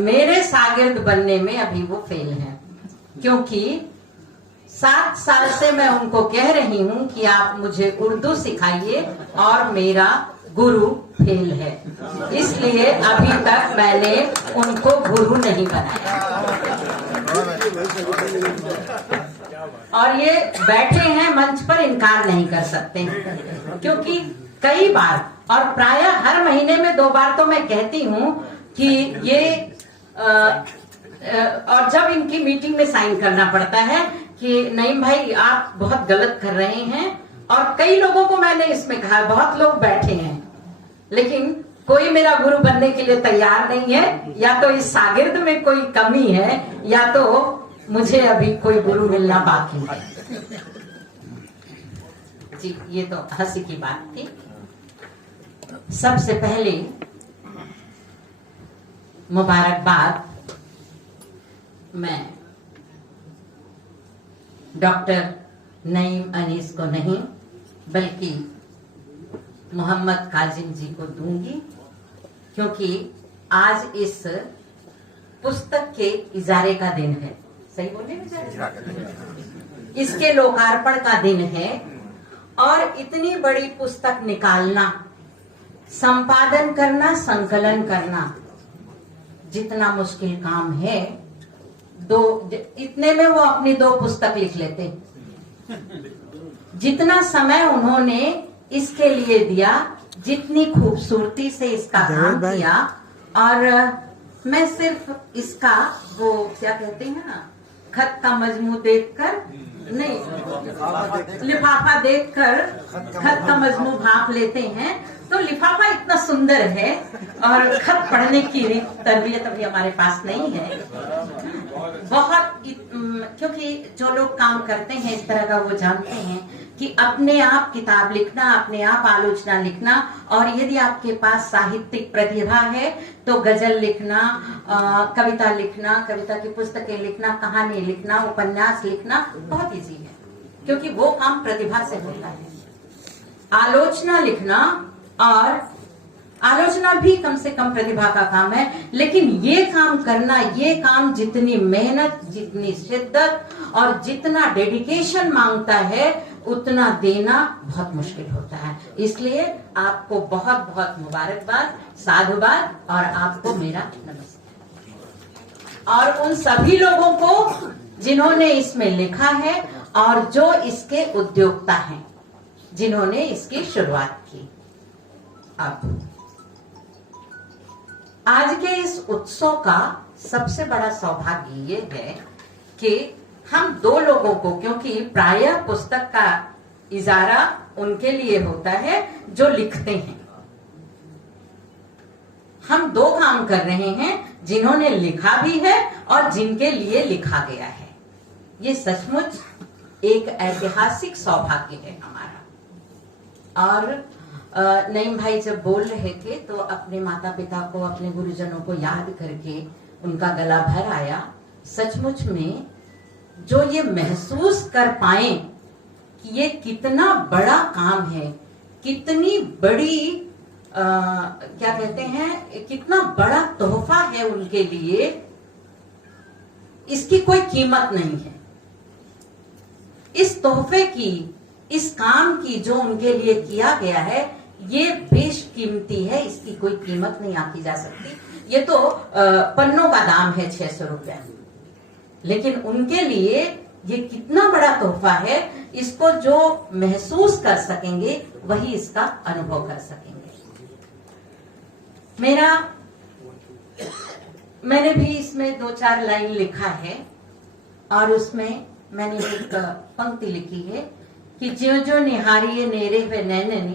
मेरे शागिर्द बनने में अभी वो फेल हैं, क्योंकि 7 साल से मैं उनको कह रही हूँ कि आप मुझे उर्दू सिखाइए और मेरा गुरु फेल है, इसलिए अभी तक मैंने उनको गुरु नहीं बनाया। और ये बैठे हैं मंच पर, इनकार नहीं कर सकते, क्योंकि कई बार और प्राय हर महीने में 2 बार तो मैं कहती हूँ कि ये और जब इनकी मीटिंग में साइन करना पड़ता है कि नईम भाई आप बहुत गलत कर रहे हैं, और कई लोगों को मैंने इसमें कहा, बहुत लोग बैठे हैं लेकिन कोई मेरा गुरु बनने के लिए तैयार नहीं है, या तो इस शागिर्द में कोई कमी है या तो मुझे अभी कोई गुरु मिलना बाकी है। जी, ये तो हंसी की बात थी। सबसे पहले मुबारकबाद मैं डॉक्टर नईम अनीस को नहीं बल्कि मोहम्मद काजिम जी को दूंगी, क्योंकि आज इस पुस्तक के इजारे का दिन है। सही बोलने में इसके लोकार्पण का दिन है, और इतनी बड़ी पुस्तक निकालना, संपादन करना, संकलन करना जितना मुश्किल काम है, इतने में वो अपनी 2 पुस्तक लिख लेते। जितना समय उन्होंने इसके लिए दिया, जितनी खूबसूरती से इसका काम किया, और मैं सिर्फ इसका वो क्या कहते हैं ना, खत का मजमू देखकर नहीं, लिफाफा देखकर खत का मजमू भाप लेते हैं, तो लिफाफा इतना सुंदर है और खत पढ़ने की तरबियत अभी हमारे पास नहीं है। बहुत क्योंकि जो लोग काम करते हैं इस तरह का, वो जानते हैं कि अपने आप किताब लिखना, अपने आप आलोचना लिखना, और यदि आपके पास साहित्यिक प्रतिभा है तो गजल लिखना, कविता लिखना, कविता की पुस्तकें लिखना, कहानी लिखना, उपन्यास लिखना बहुत इजी है, क्योंकि वो काम प्रतिभा से होता है। आलोचना लिखना, और आलोचना भी कम से कम प्रतिभा का काम है, लेकिन ये काम करना, ये काम जितनी मेहनत, जितनी शिद्दत और जितना डेडिकेशन मांगता है, उतना देना बहुत मुश्किल होता है। इसलिए आपको बहुत बहुत मुबारकबाद, साधुवाद, और आपको मेरा नमस्ते। और उन सभी लोगों को जिन्होंने इसमें लिखा है और जो इसके उद्योक्ता हैं, जिन्होंने इसकी शुरुआत की। अब आज के इस उत्सव का सबसे बड़ा सौभाग्य ये है कि हम 2 लोगों को, क्योंकि प्रायः पुस्तक का इजारा उनके लिए होता है जो लिखते हैं, हम 2 काम कर रहे हैं, जिन्होंने लिखा भी है और जिनके लिए लिखा गया है। ये सचमुच एक ऐतिहासिक सौभाग्य है हमारा। और नईम भाई जब बोल रहे थे तो अपने माता पिता को, अपने गुरुजनों को याद करके उनका गला भर आया। सचमुच में जो ये महसूस कर पाए कि ये कितना बड़ा काम है, कितनी बड़ी क्या कहते हैं, कितना बड़ा तोहफा है उनके लिए, इसकी कोई कीमत नहीं है। इस तोहफे की, इस काम की जो उनके लिए किया गया है, ये बेशकीमती है, इसकी कोई कीमत नहीं आंकी जा सकती। ये तो पन्नों का दाम है 600 रुपए, लेकिन उनके लिए ये कितना बड़ा तोहफा है, इसको जो महसूस कर सकेंगे वही इसका अनुभव कर सकेंगे। मैंने भी इसमें 2-4 लाइन लिखा है और उसमें मैंने एक पंक्ति लिखी है कि ज्यो ज्यो निहारिये नेरे वे नैननी,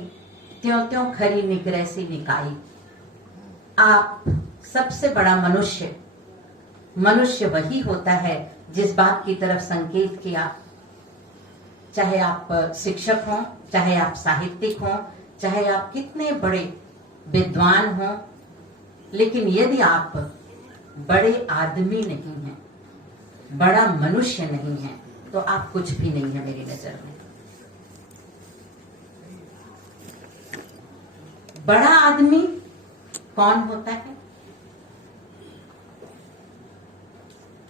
त्यों त्यों खरी निकरैसी निकाई। आप सबसे बड़ा मनुष्य वही होता है जिस बात की तरफ संकेत किया, चाहे आप शिक्षक हों, चाहे आप साहित्यिक हों, चाहे आप कितने बड़े विद्वान हों, लेकिन यदि आप बड़े आदमी नहीं हैं, बड़ा मनुष्य नहीं है, तो आप कुछ भी नहीं है मेरी नजर में। बड़ा आदमी कौन होता है?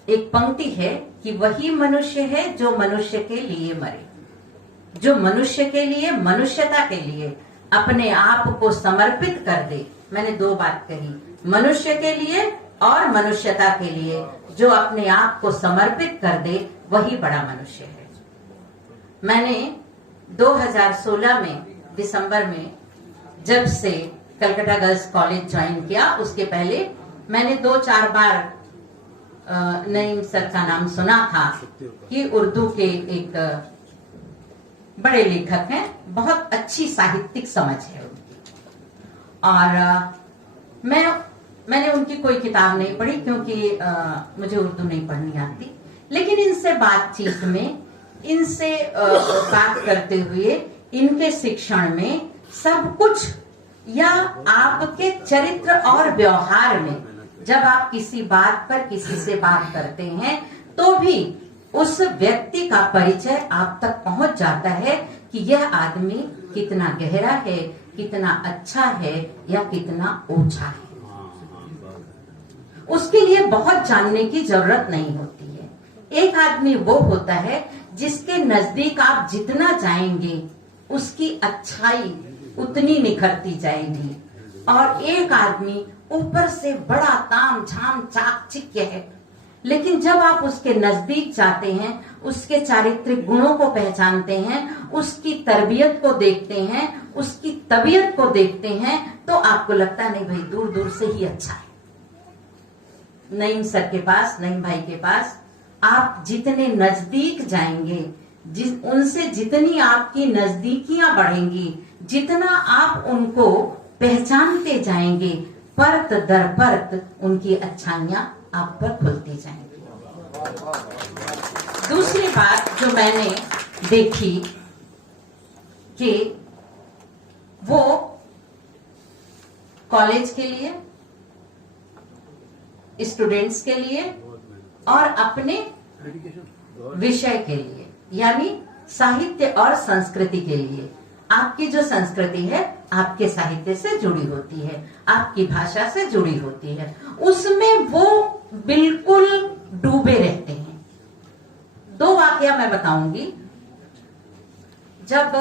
एक पंक्ति है कि वही मनुष्य है जो मनुष्य के लिए मरे, जो मनुष्य के लिए, मनुष्यता के लिए अपने आप को समर्पित कर दे। मैंने 2 बात कही, मनुष्य के लिए और मनुष्यता के लिए जो अपने आप को समर्पित कर दे, वही बड़ा मनुष्य है। मैंने 2016 में दिसंबर में जब से कलकत्ता गर्ल्स कॉलेज ज्वाइन किया, उसके पहले मैंने 2-4 बार नईम सर का नाम सुना था कि उर्दू के एक बड़े लेखक हैं, बहुत अच्छी साहित्यिक समझ है उनकी। और मैंने उनकी कोई किताब नहीं पढ़ी क्योंकि मुझे उर्दू नहीं पढ़नी आती, लेकिन इनसे बातचीत में, इनसे बात करते हुए, इनके शिक्षण में सब कुछ, या आपके चरित्र और व्यवहार में, जब आप किसी बात पर किसी से बात करते हैं तो भी उस व्यक्ति का परिचय आप तक पहुंच जाता है कि यह आदमी कितना गहरा है, कितना अच्छा है या कितना ऊंचा है। उसके लिए बहुत जानने की जरूरत नहीं होती है। एक आदमी वो होता है जिसके नजदीक आप जितना जाएंगे उसकी अच्छाई उतनी निखरती जाएगी, और एक आदमी ऊपर से बड़ा ताम झाम चाकचिक्य है, लेकिन जब आप उसके नजदीक जाते हैं, उसके चारित्रिक गुणों को पहचानते हैं, उसकी तरबियत को देखते हैं, उसकी तबीयत को देखते हैं, तो आपको लगता है नहीं भाई दूर दूर से ही अच्छा है। नईम सर के पास, नईम भाई के पास आप जितने नजदीक जाएंगे, उनसे जितनी आपकी नजदीकियां बढ़ेंगी, जितना आप उनको पहचानते जाएंगे, परत दर परत उनकी अच्छाइयां आप पर खुलती जाएंगी। दूसरी बात जो मैंने देखी कि वो कॉलेज के लिए, स्टूडेंट्स के लिए और अपने विषय के लिए, यानी साहित्य और संस्कृति के लिए, आपकी जो संस्कृति है आपके साहित्य से जुड़ी होती है, आपकी भाषा से जुड़ी होती है, उसमें वो बिल्कुल डूबे रहते हैं। 2 वाकया मैं बताऊंगी। जब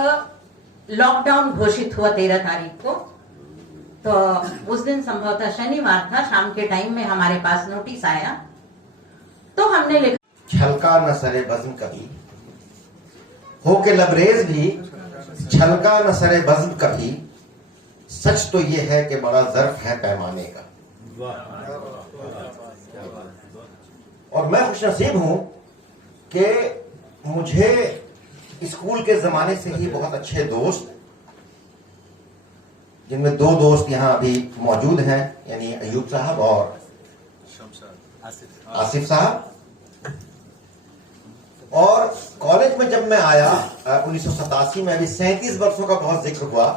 लॉकडाउन घोषित हुआ 13 तारीख को, तो उस दिन संभवतः शनिवार था, शाम के टाइम में हमारे पास नोटिस आया, तो हमने लिखा, छलका न सरे बज़्म कभी, हो के लबरेज भी छलका न सरे बज़्म कभी, सच तो ये है कि बड़ा ज़र्फ है पैमाने का। और मैं खुशनसीब हूं कि मुझे स्कूल के जमाने से ही बहुत अच्छे दोस्त, जिनमें 2 दोस्त यहां अभी मौजूद हैं, यानी अयूब साहब और आसिफ साहब, और कॉलेज में जब मैं आया 1987 में, अभी 37 वर्षों का बहुत जिक्र हुआ,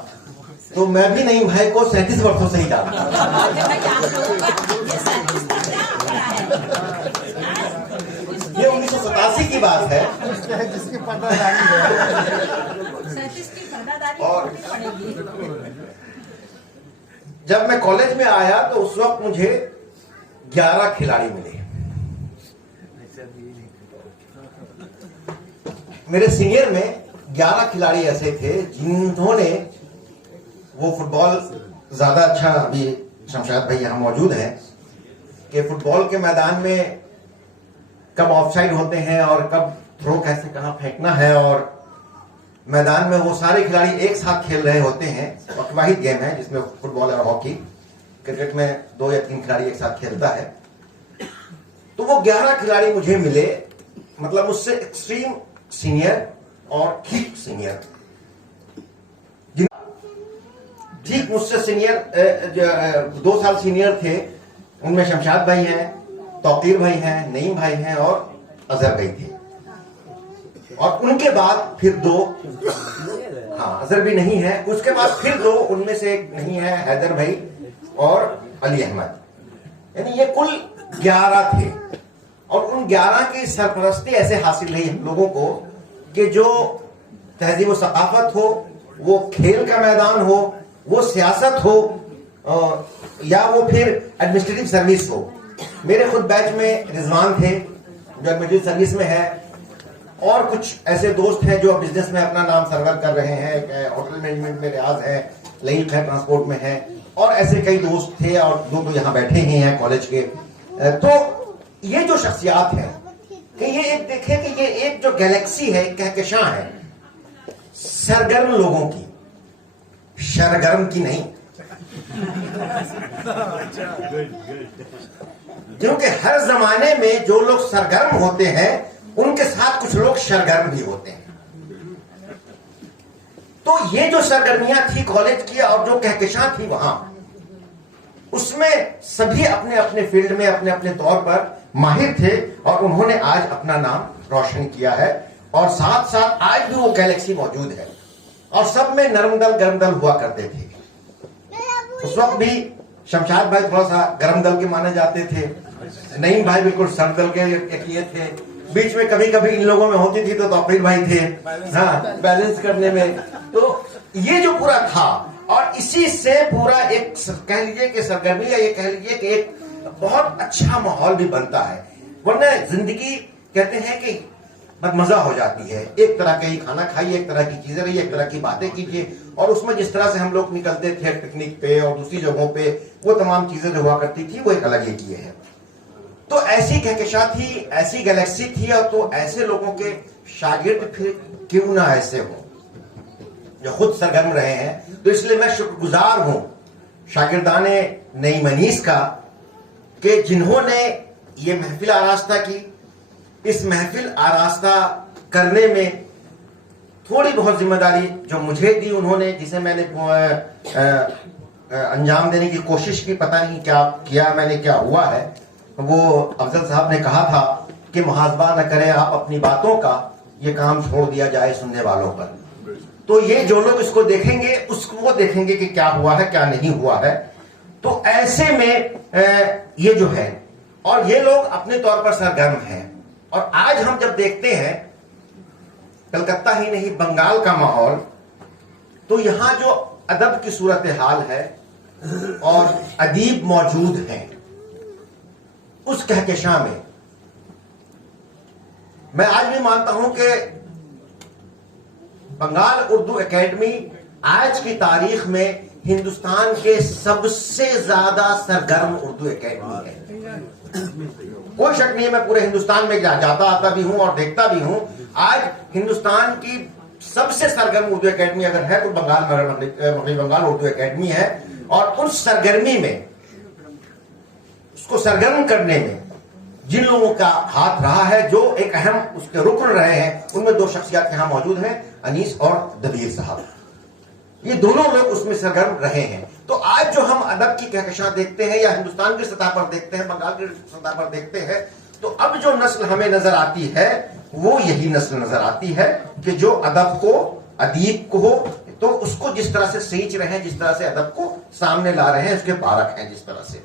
तो मैं भी नईम भाई को 37 वर्षों से ही जानता हूं। ये 1987 की बात है। जिसकी पर्दादारी और जब मैं कॉलेज में आया तो उस वक्त मुझे 11 खिलाड़ी मिले। मेरे सीनियर में 11 खिलाड़ी ऐसे थे जिन्होंने वो फुटबॉल ज्यादा अच्छा, अभी शमशाद भाई यहां मौजूद हैं, कि फुटबॉल के मैदान में कब ऑफसाइड होते हैं और कब थ्रो कैसे कहां फेंकना है, और मैदान में वो सारे खिलाड़ी एक साथ खेल रहे होते हैं। और वाहिद गेम है जिसमें फुटबॉल और हॉकी, क्रिकेट में 2 या 3 खिलाड़ी एक साथ खेलता है। तो वो 11 खिलाड़ी मुझे मिले, मतलब मुझसे एक्सट्रीम सीनियर और ठीक सीनियर। ठीक मुझसे सीनियर 2 साल सीनियर थे, उनमें शमशाद भाई हैं, तौकीर भाई हैं, नईम भाई हैं और अजहर भाई थे। और उनके बाद फिर 2, हाँ अजहर भी नहीं है, उसके बाद फिर 2, उनमें से एक नहीं है, हैदर भाई और अली अहमद, यानी ये कुल 11 थे। और उन 11 की सरपरस्ती ऐसे हासिल रही हम लोगों को कि जो तहजीब व सकाफत हो, वो खेल का मैदान हो, वो सियासत हो, या वो फिर एडमिनिस्ट्रेटिव सर्विस हो। मेरे खुद बैच में रिजवान थे जो एडमिनिस्ट्रेटिव सर्विस में है, और कुछ ऐसे दोस्त हैं जो बिजनेस में अपना नाम सर्वर कर रहे हैं, होटल मैनेजमेंट में रियाज है, लईक है, ट्रांसपोर्ट में है, और ऐसे कई दोस्त थे, और 2 तो यहाँ बैठे ही हैं कॉलेज के। तो ये जो शख्सियात है कि ये एक देखें कि ये एक जो गैलेक्सी है, कहकशां है सरगर्म लोगों की, शरगर्म की नहीं। क्योंकि हर जमाने में जो लोग सरगर्म होते हैं उनके साथ कुछ लोग शरगर्म भी होते हैं। तो ये जो सरगर्मियां थी कॉलेज की और जो कहकशां थी वहां, उसमें सभी अपने अपने फील्ड में अपने अपने तौर पर माहिर थे, और उन्होंने आज अपना नाम रोशन किया है। और साथ साथ आज भी वो गैलेक्सी मौजूद है, और सब में नरम दल गर्म दल हुआ करते थे। उस वक्त भी शमशाद भाई थोड़ा सा गर्म दल के माने जाते थे, नईम भाई बिल्कुल सर्द दल के थे। बीच में कभी कभी इन लोगों में होती थी तो तौकीर भाई थे, हाँ, बैलेंस करने में। तो ये जो पूरा था, और इसी से पूरा एक कह लीजिए कि सरगर्मी, या ये कह लीजिए कि एक बहुत अच्छा माहौल भी बनता है। वरना जिंदगी कहते हैं कि मजा हो जाती है, एक तरह का ही खाना खाइए, एक तरह की चीजें रहिए, एक तरह की बातें कीजिए, और उसमें जिस तरह से हम लोग निकलते थे पिकनिक पे और दूसरी जगहों पे, वो तमाम चीजें जो हुआ करती थी वो एक अलग ही किए हैं। तो ऐसी कहकशां थी, ऐसी गैलेक्सी थी, और तो ऐसे लोगों के शागिर्द फिर क्यों ना ऐसे हो जो खुद सरगर्म रहे हैं। तो इसलिए मैं शुक्रगुजार हूं शागिर्दाने नईम अनीस का कि जिन्होंने ये महफिल आरास्ता की। इस महफिल आरास्ता करने में थोड़ी बहुत जिम्मेदारी जो मुझे दी उन्होंने, जिसे मैंने अंजाम देने की कोशिश की, पता नहीं क्या किया मैंने, क्या हुआ है। वो अफजल साहब ने कहा था कि मुहासबा न करें आप अपनी बातों का, ये काम छोड़ दिया जाए सुनने वालों पर। तो ये जो लोग इसको देखेंगे उसको देखेंगे कि क्या हुआ है क्या नहीं हुआ है। तो ऐसे में ये जो है, और ये लोग अपने तौर पर सरगर्म हैं। और आज हम जब देखते हैं कलकत्ता ही नहीं बंगाल का माहौल, तो यहां जो अदब की सूरत हाल है और अदीब मौजूद हैं, उस कहकशां में मैं आज भी मानता हूं कि बंगाल उर्दू एकेडमी आज की तारीख में हिंदुस्तान के सबसे ज्यादा सरगर्म उर्दू एकेडमी है। कोई शक नहीं है, मैं पूरे हिंदुस्तान में जाता आता भी हूं और देखता भी हूं। आज हिंदुस्तान की सबसे सरगर्म उर्दू एकेडमी अगर है तो मगरबी बंगाल उर्दू एकेडमी है। और उस सरगर्मी में, उसको सरगर्म करने में जिन लोगों का हाथ रहा है, जो एक अहम उसके रुकन रहे हैं, उनमें 2 शख्सियत यहां मौजूद हैं, अनीस और दबीर साहब। ये दोनों लोग उसमें सरगर्म रहे हैं। तो आज जो हम अदब की कहकशां देखते हैं, या हिंदुस्तान की सतह पर देखते हैं, बंगाल की सतह पर देखते हैं, तो अब जो नस्ल हमें नजर आती है वो यही नस्ल नजर आती है कि जो अदब को, अदीब को हो तो उसको जिस तरह से सींच रहे हैं, जिस तरह से अदब को सामने ला रहे हैं, उसके पारक हैं जिस तरह से,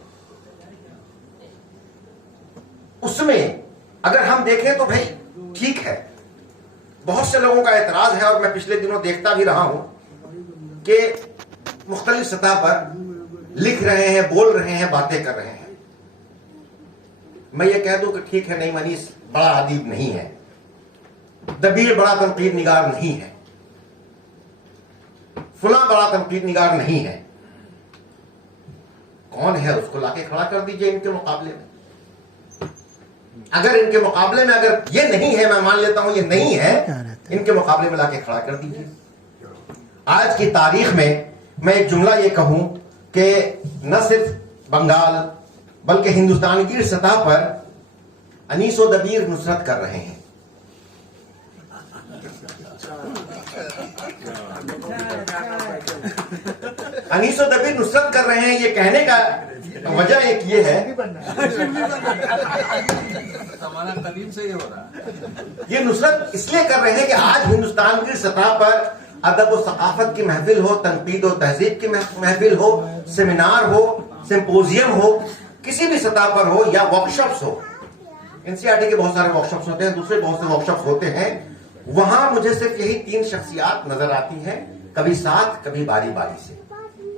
उसमें अगर हम देखें तो भाई ठीक है। बहुत से लोगों का एतराज है और मैं पिछले दिनों देखता भी रहा हूं कि मुख्तलिफ सतह पर लिख रहे हैं, बोल रहे हैं, बातें कर रहे हैं। मैं ये कह दूं कि ठीक है, नहीं मनीष बड़ा अदीब नहीं है, दबीर बड़ा तनकीद निगार नहीं है, फुला बड़ा तनकीद निगार नहीं है। कौन है उसको लाके खड़ा कर दीजिए इनके मुकाबले में। अगर इनके मुकाबले में अगर ये नहीं है, मैं मान लेता हूं ये नहीं है, इनके मुकाबले में लाके खड़ा कर दीजिए। आज की तारीख में मैं एक जुमला ये कहूं कि न सिर्फ बंगाल बल्कि हिंदुस्तान की सतह पर अनीस और दबीर नुसरत कर रहे हैं। अनीस और दबीर नुसरत कर रहे हैं। ये कहने का वजह एक ये है, हमारा कदीम से ये हो रहा है। ये नुसरत इसलिए कर रहे हैं कि आज हिंदुस्तान की सतह पर अदब और सकाफत की महफिल हो, तनकीद और तहजीब की महफिल हो, सेमिनार हो, सिंपोजियम हो, किसी भी सतह पर हो या वर्कशॉप्स हो, एनसीईआरटी के बहुत सारे वर्कशॉप्स होते हैं, दूसरे बहुत से वर्कशॉप्स होते हैं, वहां मुझे सिर्फ यही 3 शख्सियात नजर आती हैं, कभी साथ कभी बारी बारी से।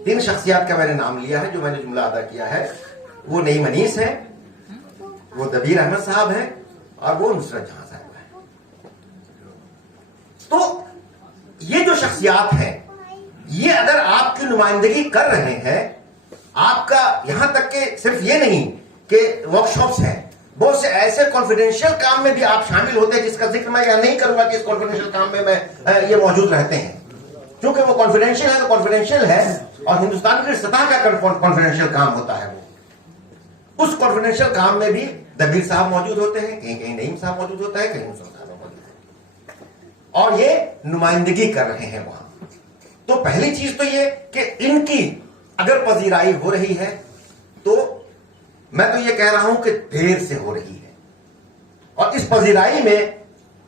3 शख्सियात का मैंने नाम लिया है, जो मैंने जुमला अदा किया है। वो नई मनीस है, वो दबीर अहमद साहब है और वो नुसरत जहां साहब है। तो ये जो शख्सियात हैं, ये अगर आपकी नुमाइंदगी कर रहे हैं, आपका यहां तक कि सिर्फ ये नहीं कि वर्कशॉप्स हैं, बहुत से ऐसे कॉन्फिडेंशियल काम में भी आप शामिल होते हैं जिसका जिक्र मैं यहां नहीं करूंगा कि इस कॉन्फिडेंशियल काम में मैं ये मौजूद रहते हैं, क्योंकि वो कॉन्फिडेंशियल है तो कॉन्फिडेंशियल है और हिंदुस्तान की सतह का कॉन्फिडेंशियल काम होता है। वो उस कॉन्फिडेंशियल काम में भी दबीर साहब मौजूद होते हैं, कहीं कहीं नईम साहब मौजूद होता है, कहीं मुसलमान साहब मौजूद है और ये नुमाइंदगी कर रहे हैं वहां। तो पहली चीज तो ये कि इनकी अगर पजीराई हो रही है तो मैं तो ये कह रहा हूं कि देर से हो रही है और इस पजीराई में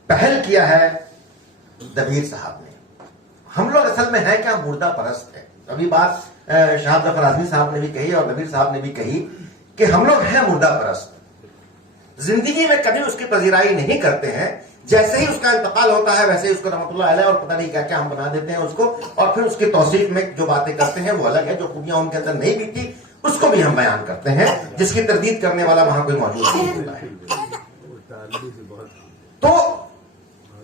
पहल किया है दबीर साहब ने। हम लोग असल में है क्या, मुर्दा परस्त है। अभी बात शाह जफर आजमी साहब ने भी कही और दबीर साहब ने भी कही कि हम लोग हैं मुर्दा परस्त। जिंदगी में कभी उसकी पजीराई नहीं करते हैं, जैसे ही उसका इंतकाल होता है वैसे ही उसको रहमतुल्लाह अलैह और पता नहीं क्या क्या हम बना देते हैं उसको, और फिर उसकी तौसीफ में जो बातें करते हैं वो अलग है, जो खूबियां उनके अंदर नहीं भी थी उसको भी हम बयान करते हैं, जिसकी तरदीद करने वाला वहां कोई मौजूद नहीं होता है। तो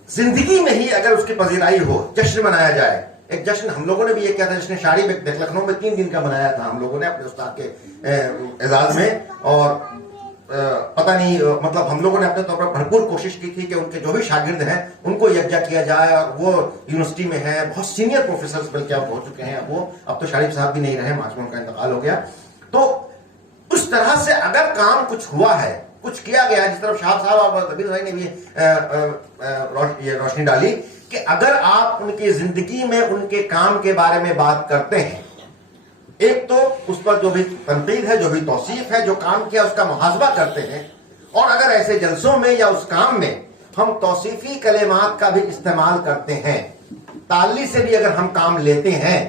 जिंदगी में ही अगर उसकी पजीराई हो, जश्न मनाया जाए। एक जश्न हम लोगों ने भी ये किया था, जश्न शारी लखनऊ में 3 दिन का मनाया था हम लोगों ने अपने उस्ताद के एजाज में, और पता नहीं मतलब हम लोगों ने अपने तौर पर भरपूर कोशिश की थी कि उनके जो भी शागिर्द हैं उनको यकजा किया जाए, और वो यूनिवर्सिटी में है, बहुत सीनियर प्रोफेसर बल्कि अब हो चुके हैं, वो अब तो शारिफ साहब भी नहीं रहे, मार्च में उनका इंतकाल हो गया। तो उस तरह से अगर काम कुछ हुआ है, कुछ किया गया है, जिस तरह शाह साहब और दबीर भाई ने भी रोशनी डाली कि अगर आप उनकी जिंदगी में उनके काम के बारे में बात करते हैं, एक तो उस पर जो भी तनकीद है, जो भी तौसीफ है, जो काम किया उसका मुहासबा करते हैं, और अगर ऐसे जलसों में या उस काम में हम तौसीफी कलेमात का भी इस्तेमाल करते हैं, ताली से भी अगर हम काम लेते हैं,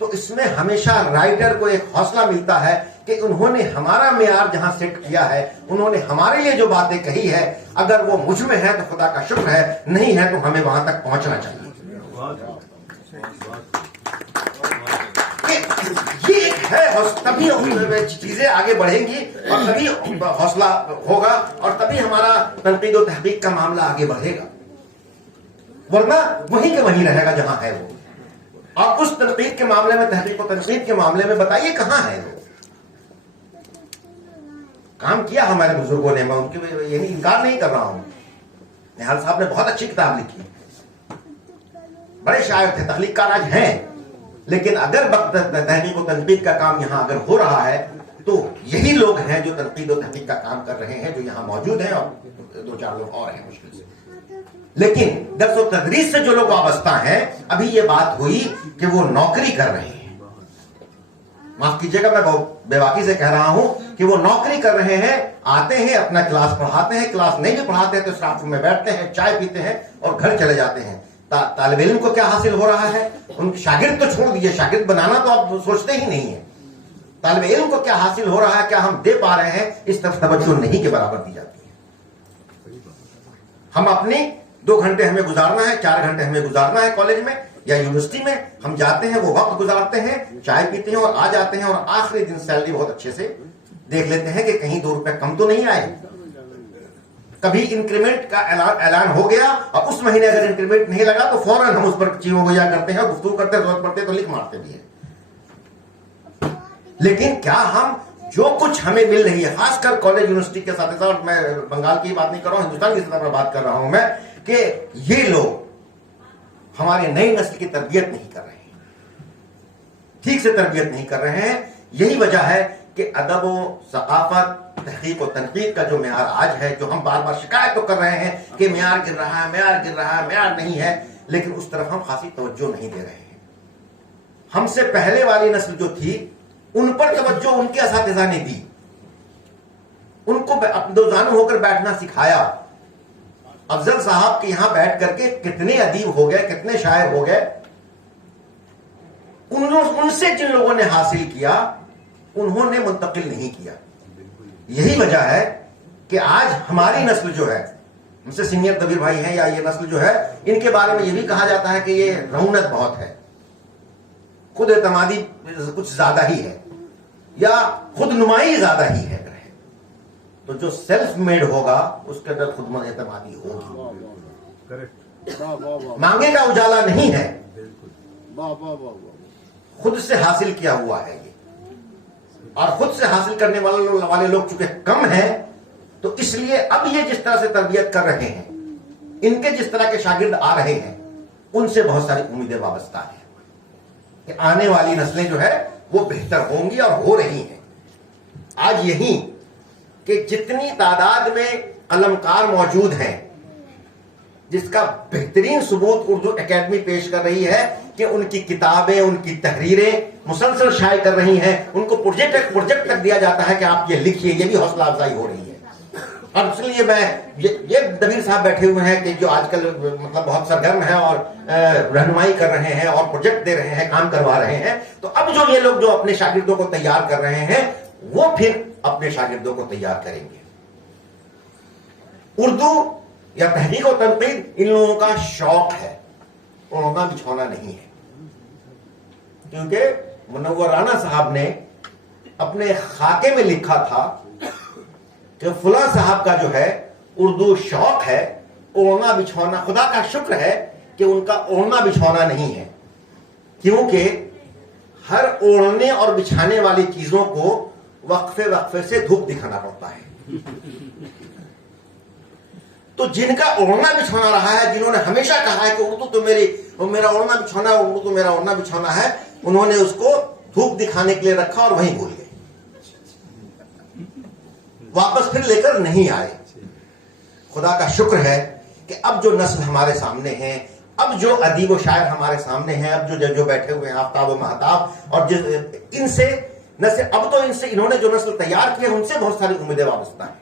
तो इसमें हमेशा राइटर को एक हौसला मिलता है कि उन्होंने हमारा मेयार जहां सेट किया है, उन्होंने हमारे लिए जो बातें कही है, अगर वो मुझ में है तो खुदा का शुक्र है, नहीं है तो हमें वहां तक पहुंचना चाहिए। ये एक है, तभी चीजें आगे बढ़ेंगी और तभी हौसला होगा और तभी हमारा तनकीद और तहकीक का मामला आगे बढ़ेगा, वरना वहीं के वहीं रहेगा जहां है वो। और उस तनकीद के मामले में, तहकीक और तनकीद के मामले में बताइए कहां है वो। काम किया हमारे बुजुर्गों ने, मैं उनके ये इनकार नहीं कर रहा हूं। निहाल साहब ने बहुत अच्छी किताब लिखी, बड़े शायर थे, तख्लीक़कार आज हैं, लेकिन अगर तहकीक और तनकीद का काम यहां अगर हो रहा है तो यही लोग हैं जो तनकीद और तहकीक का काम कर रहे हैं, जो यहां मौजूद हैं, और 2-4 लोग और हैं मुश्किल से। लेकिन दर्स और तदरीस से जो लोग वाबस्ता हैं, अभी ये बात हुई कि वो नौकरी कर रहे हैं। माफ कीजिएगा, मैं बेबाकी से कह रहा हूं, कि वो नौकरी कर रहे हैं, आते हैं, अपना क्लास पढ़ाते हैं, क्लास नहीं भी पढ़ाते हैं तो स्टाफ रूम में बैठते हैं, चाय पीते हैं और घर चले जाते हैं। तालिब इल्म को क्या हासिल हो रहा है? उन शागिर्द तो छोड़ दीजिए, शागिर्द बनाना तो आप सोचते ही नहीं है। तालिब इल्म को क्या हासिल हो रहा है, क्या हम दे पा रहे हैं, इस तरफ तवज्जो नहीं के बराबर दी जाती है। हम अपनी 2 घंटे हमें गुजारना है, 4 घंटे हमें गुजारना है कॉलेज में या यूनिवर्सिटी में, हम जाते हैं, वो वक्त गुजारते हैं, चाय पीते हैं और आ जाते हैं, और आखिरी दिन सैलरी बहुत अच्छे से देख लेते हैं कि कहीं 2 रुपए कम तो नहीं आए। कभी इंक्रीमेंट का ऐलान हो गया और उस महीने अगर इंक्रीमेंट नहीं लगा तो फौरन हम उस पर चीमो गोया करते हैं, गुफ्तगू करते हैं, जरूरत पड़ते तो लिख मारते भी है। लेकिन क्या हम जो कुछ हमें मिल रही है, खासकर कॉलेज यूनिवर्सिटी के साथ साथ, मैं बंगाल की बात नहीं कर रहा हूं, हिंदुस्तान की सतह पर बात कर रहा हूं मैं, कि ये लोग हमारी नई नस्ल की तरबियत नहीं कर रहे हैं, ठीक से तरबियत नहीं कर रहे हैं। यही वजह है कि अदब व सकाफत, तहकीक और तनकीद का जो मेयार आज है, जो हम बार बार शिकायत तो कर रहे हैं कि मेयार गिर रहा है, मेयार गिर रहा है, मेयार नहीं है, लेकिन उस तरफ हम खासी तवज्जो नहीं दे रहे हैं। हमसे पहले वाली नस्ल जो थी उन पर तवज्जो उनके असातिज़ा ने दी, उनको दो जानू होकर बैठना सिखाया। अफजल साहब के यहां बैठ करके कितने अदीब हो गए, कितने शायर हो गए। उनसे जिन लोगों ने हासिल किया उन्होंने मुंतकिल नहीं किया। यही वजह है कि आज हमारी नस्ल जो है, हमसे सीनियर दबीर भाई हैं या ये नस्ल जो है, इनके बारे में यह भी कहा जाता है कि ये रऊनत बहुत है, खुद एतमादी कुछ ज्यादा ही है या खुद नुमाई ज्यादा ही है। तो जो सेल्फ मेड होगा उसके अंदर खुद एतमादी होगी। मांगे का उजाला नहीं है, खुद से हासिल किया हुआ है ये। और खुद से हासिल करने वाले लोग चूंकि कम हैं, तो इसलिए अब ये जिस तरह से तरबियत कर रहे हैं, इनके जिस तरह के शागिर्द आ रहे हैं, उनसे बहुत सारी उम्मीदें वाबस्ता है कि आने वाली नस्लें जो है वो बेहतर होंगी और हो रही हैं। आज यही कि जितनी तादाद में कलमकार मौजूद हैं, जिसका बेहतरीन सबूत उर्दू एकेडमी पेश कर रही है कि उनकी किताबें, उनकी तहरीरें मुसलसल शाये कर रही हैं, उनको प्रोजेक्ट तक दिया जाता है कि आप ये लिखिए, ये भी हौसला अफजाई हो रही है। और इसलिए मैं ये दबीर साहब बैठे हुए हैं कि जो आजकल मतलब बहुत सरगर्म है और रहनुमाई कर रहे हैं और प्रोजेक्ट दे रहे हैं, काम करवा रहे हैं। तो अब जो ये लोग जो अपने शागिर्दों को तैयार कर रहे हैं, वो फिर अपने शागिर्दों को तैयार करेंगे। उर्दू या तहरीक और तनकीद इन लोगों का शौक है, उनका बिछौना नहीं है। क्योंकि मुनव्वर राना साहब ने अपने खाके में लिखा था कि फुला साहब का जो है उर्दू शौक है, ओढ़ना बिछौना, खुदा का शुक्र है कि उनका ओढ़ना बिछौना नहीं है, क्योंकि हर ओढ़ने और बिछाने वाली चीजों को वक्फे वक्फे से धूप दिखाना पड़ता है। तो जिनका ओढ़ना बिछौना रहा है, जिन्होंने हमेशा कहा है कि उर्दू तो मेरा ओढ़ना बिछौना है, उर्दू तो मेरा ओढ़ना बिछौना है, उन्होंने उसको धूप दिखाने के लिए रखा और वहीं भूल गए, वापस फिर लेकर नहीं आए। खुदा का शुक्र है कि अब जो नस्ल हमारे सामने है, अब जो अदीब व शायर हमारे सामने हैं, अब जो बैठे हुए हैं आफ्ताब व महताब, और इनसे न सिर्फ अब तो इनसे इन्होंने जो नस्ल तैयार की है उनसे बहुत सारी उम्मीदें वाबस्ता है।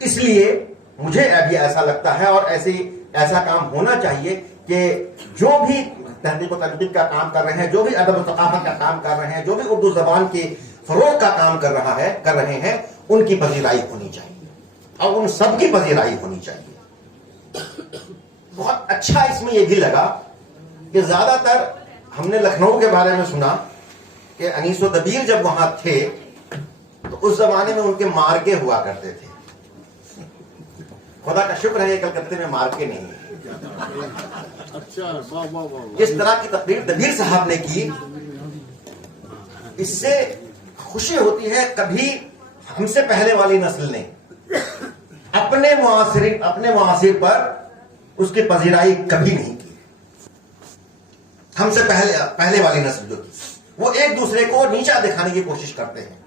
इसलिए मुझे अभी ऐसा लगता है और ऐसा काम होना चाहिए कि जो भी तहरीक व तनकीद का काम कर रहे हैं, जो भी अदब व सकाफत का काम कर रहे हैं, जो भी उर्दू जबान के फरोग का काम कर रहे हैं, उनकी पजीराई होनी चाहिए और उन सब की पजीराई होनी चाहिए। बहुत अच्छा इसमें यह भी लगा कि ज्यादातर हमने लखनऊ के बारे में सुना कि अनीस व दबीर जब वहां थे तो उस जमाने में उनके मार्के हुआ करते थे। खुदा का शुक्र है कलकत्ते में मार्के नहीं है। इस तरह की तकरीर दबीर साहब ने की, इससे खुशी होती है। कभी हमसे पहले वाली नस्ल ने अपने मुआसिर पर उसकी पजीराई कभी नहीं की। हमसे पहले वाली नस्ल जो थी वो एक दूसरे को नीचा दिखाने की कोशिश करते हैं।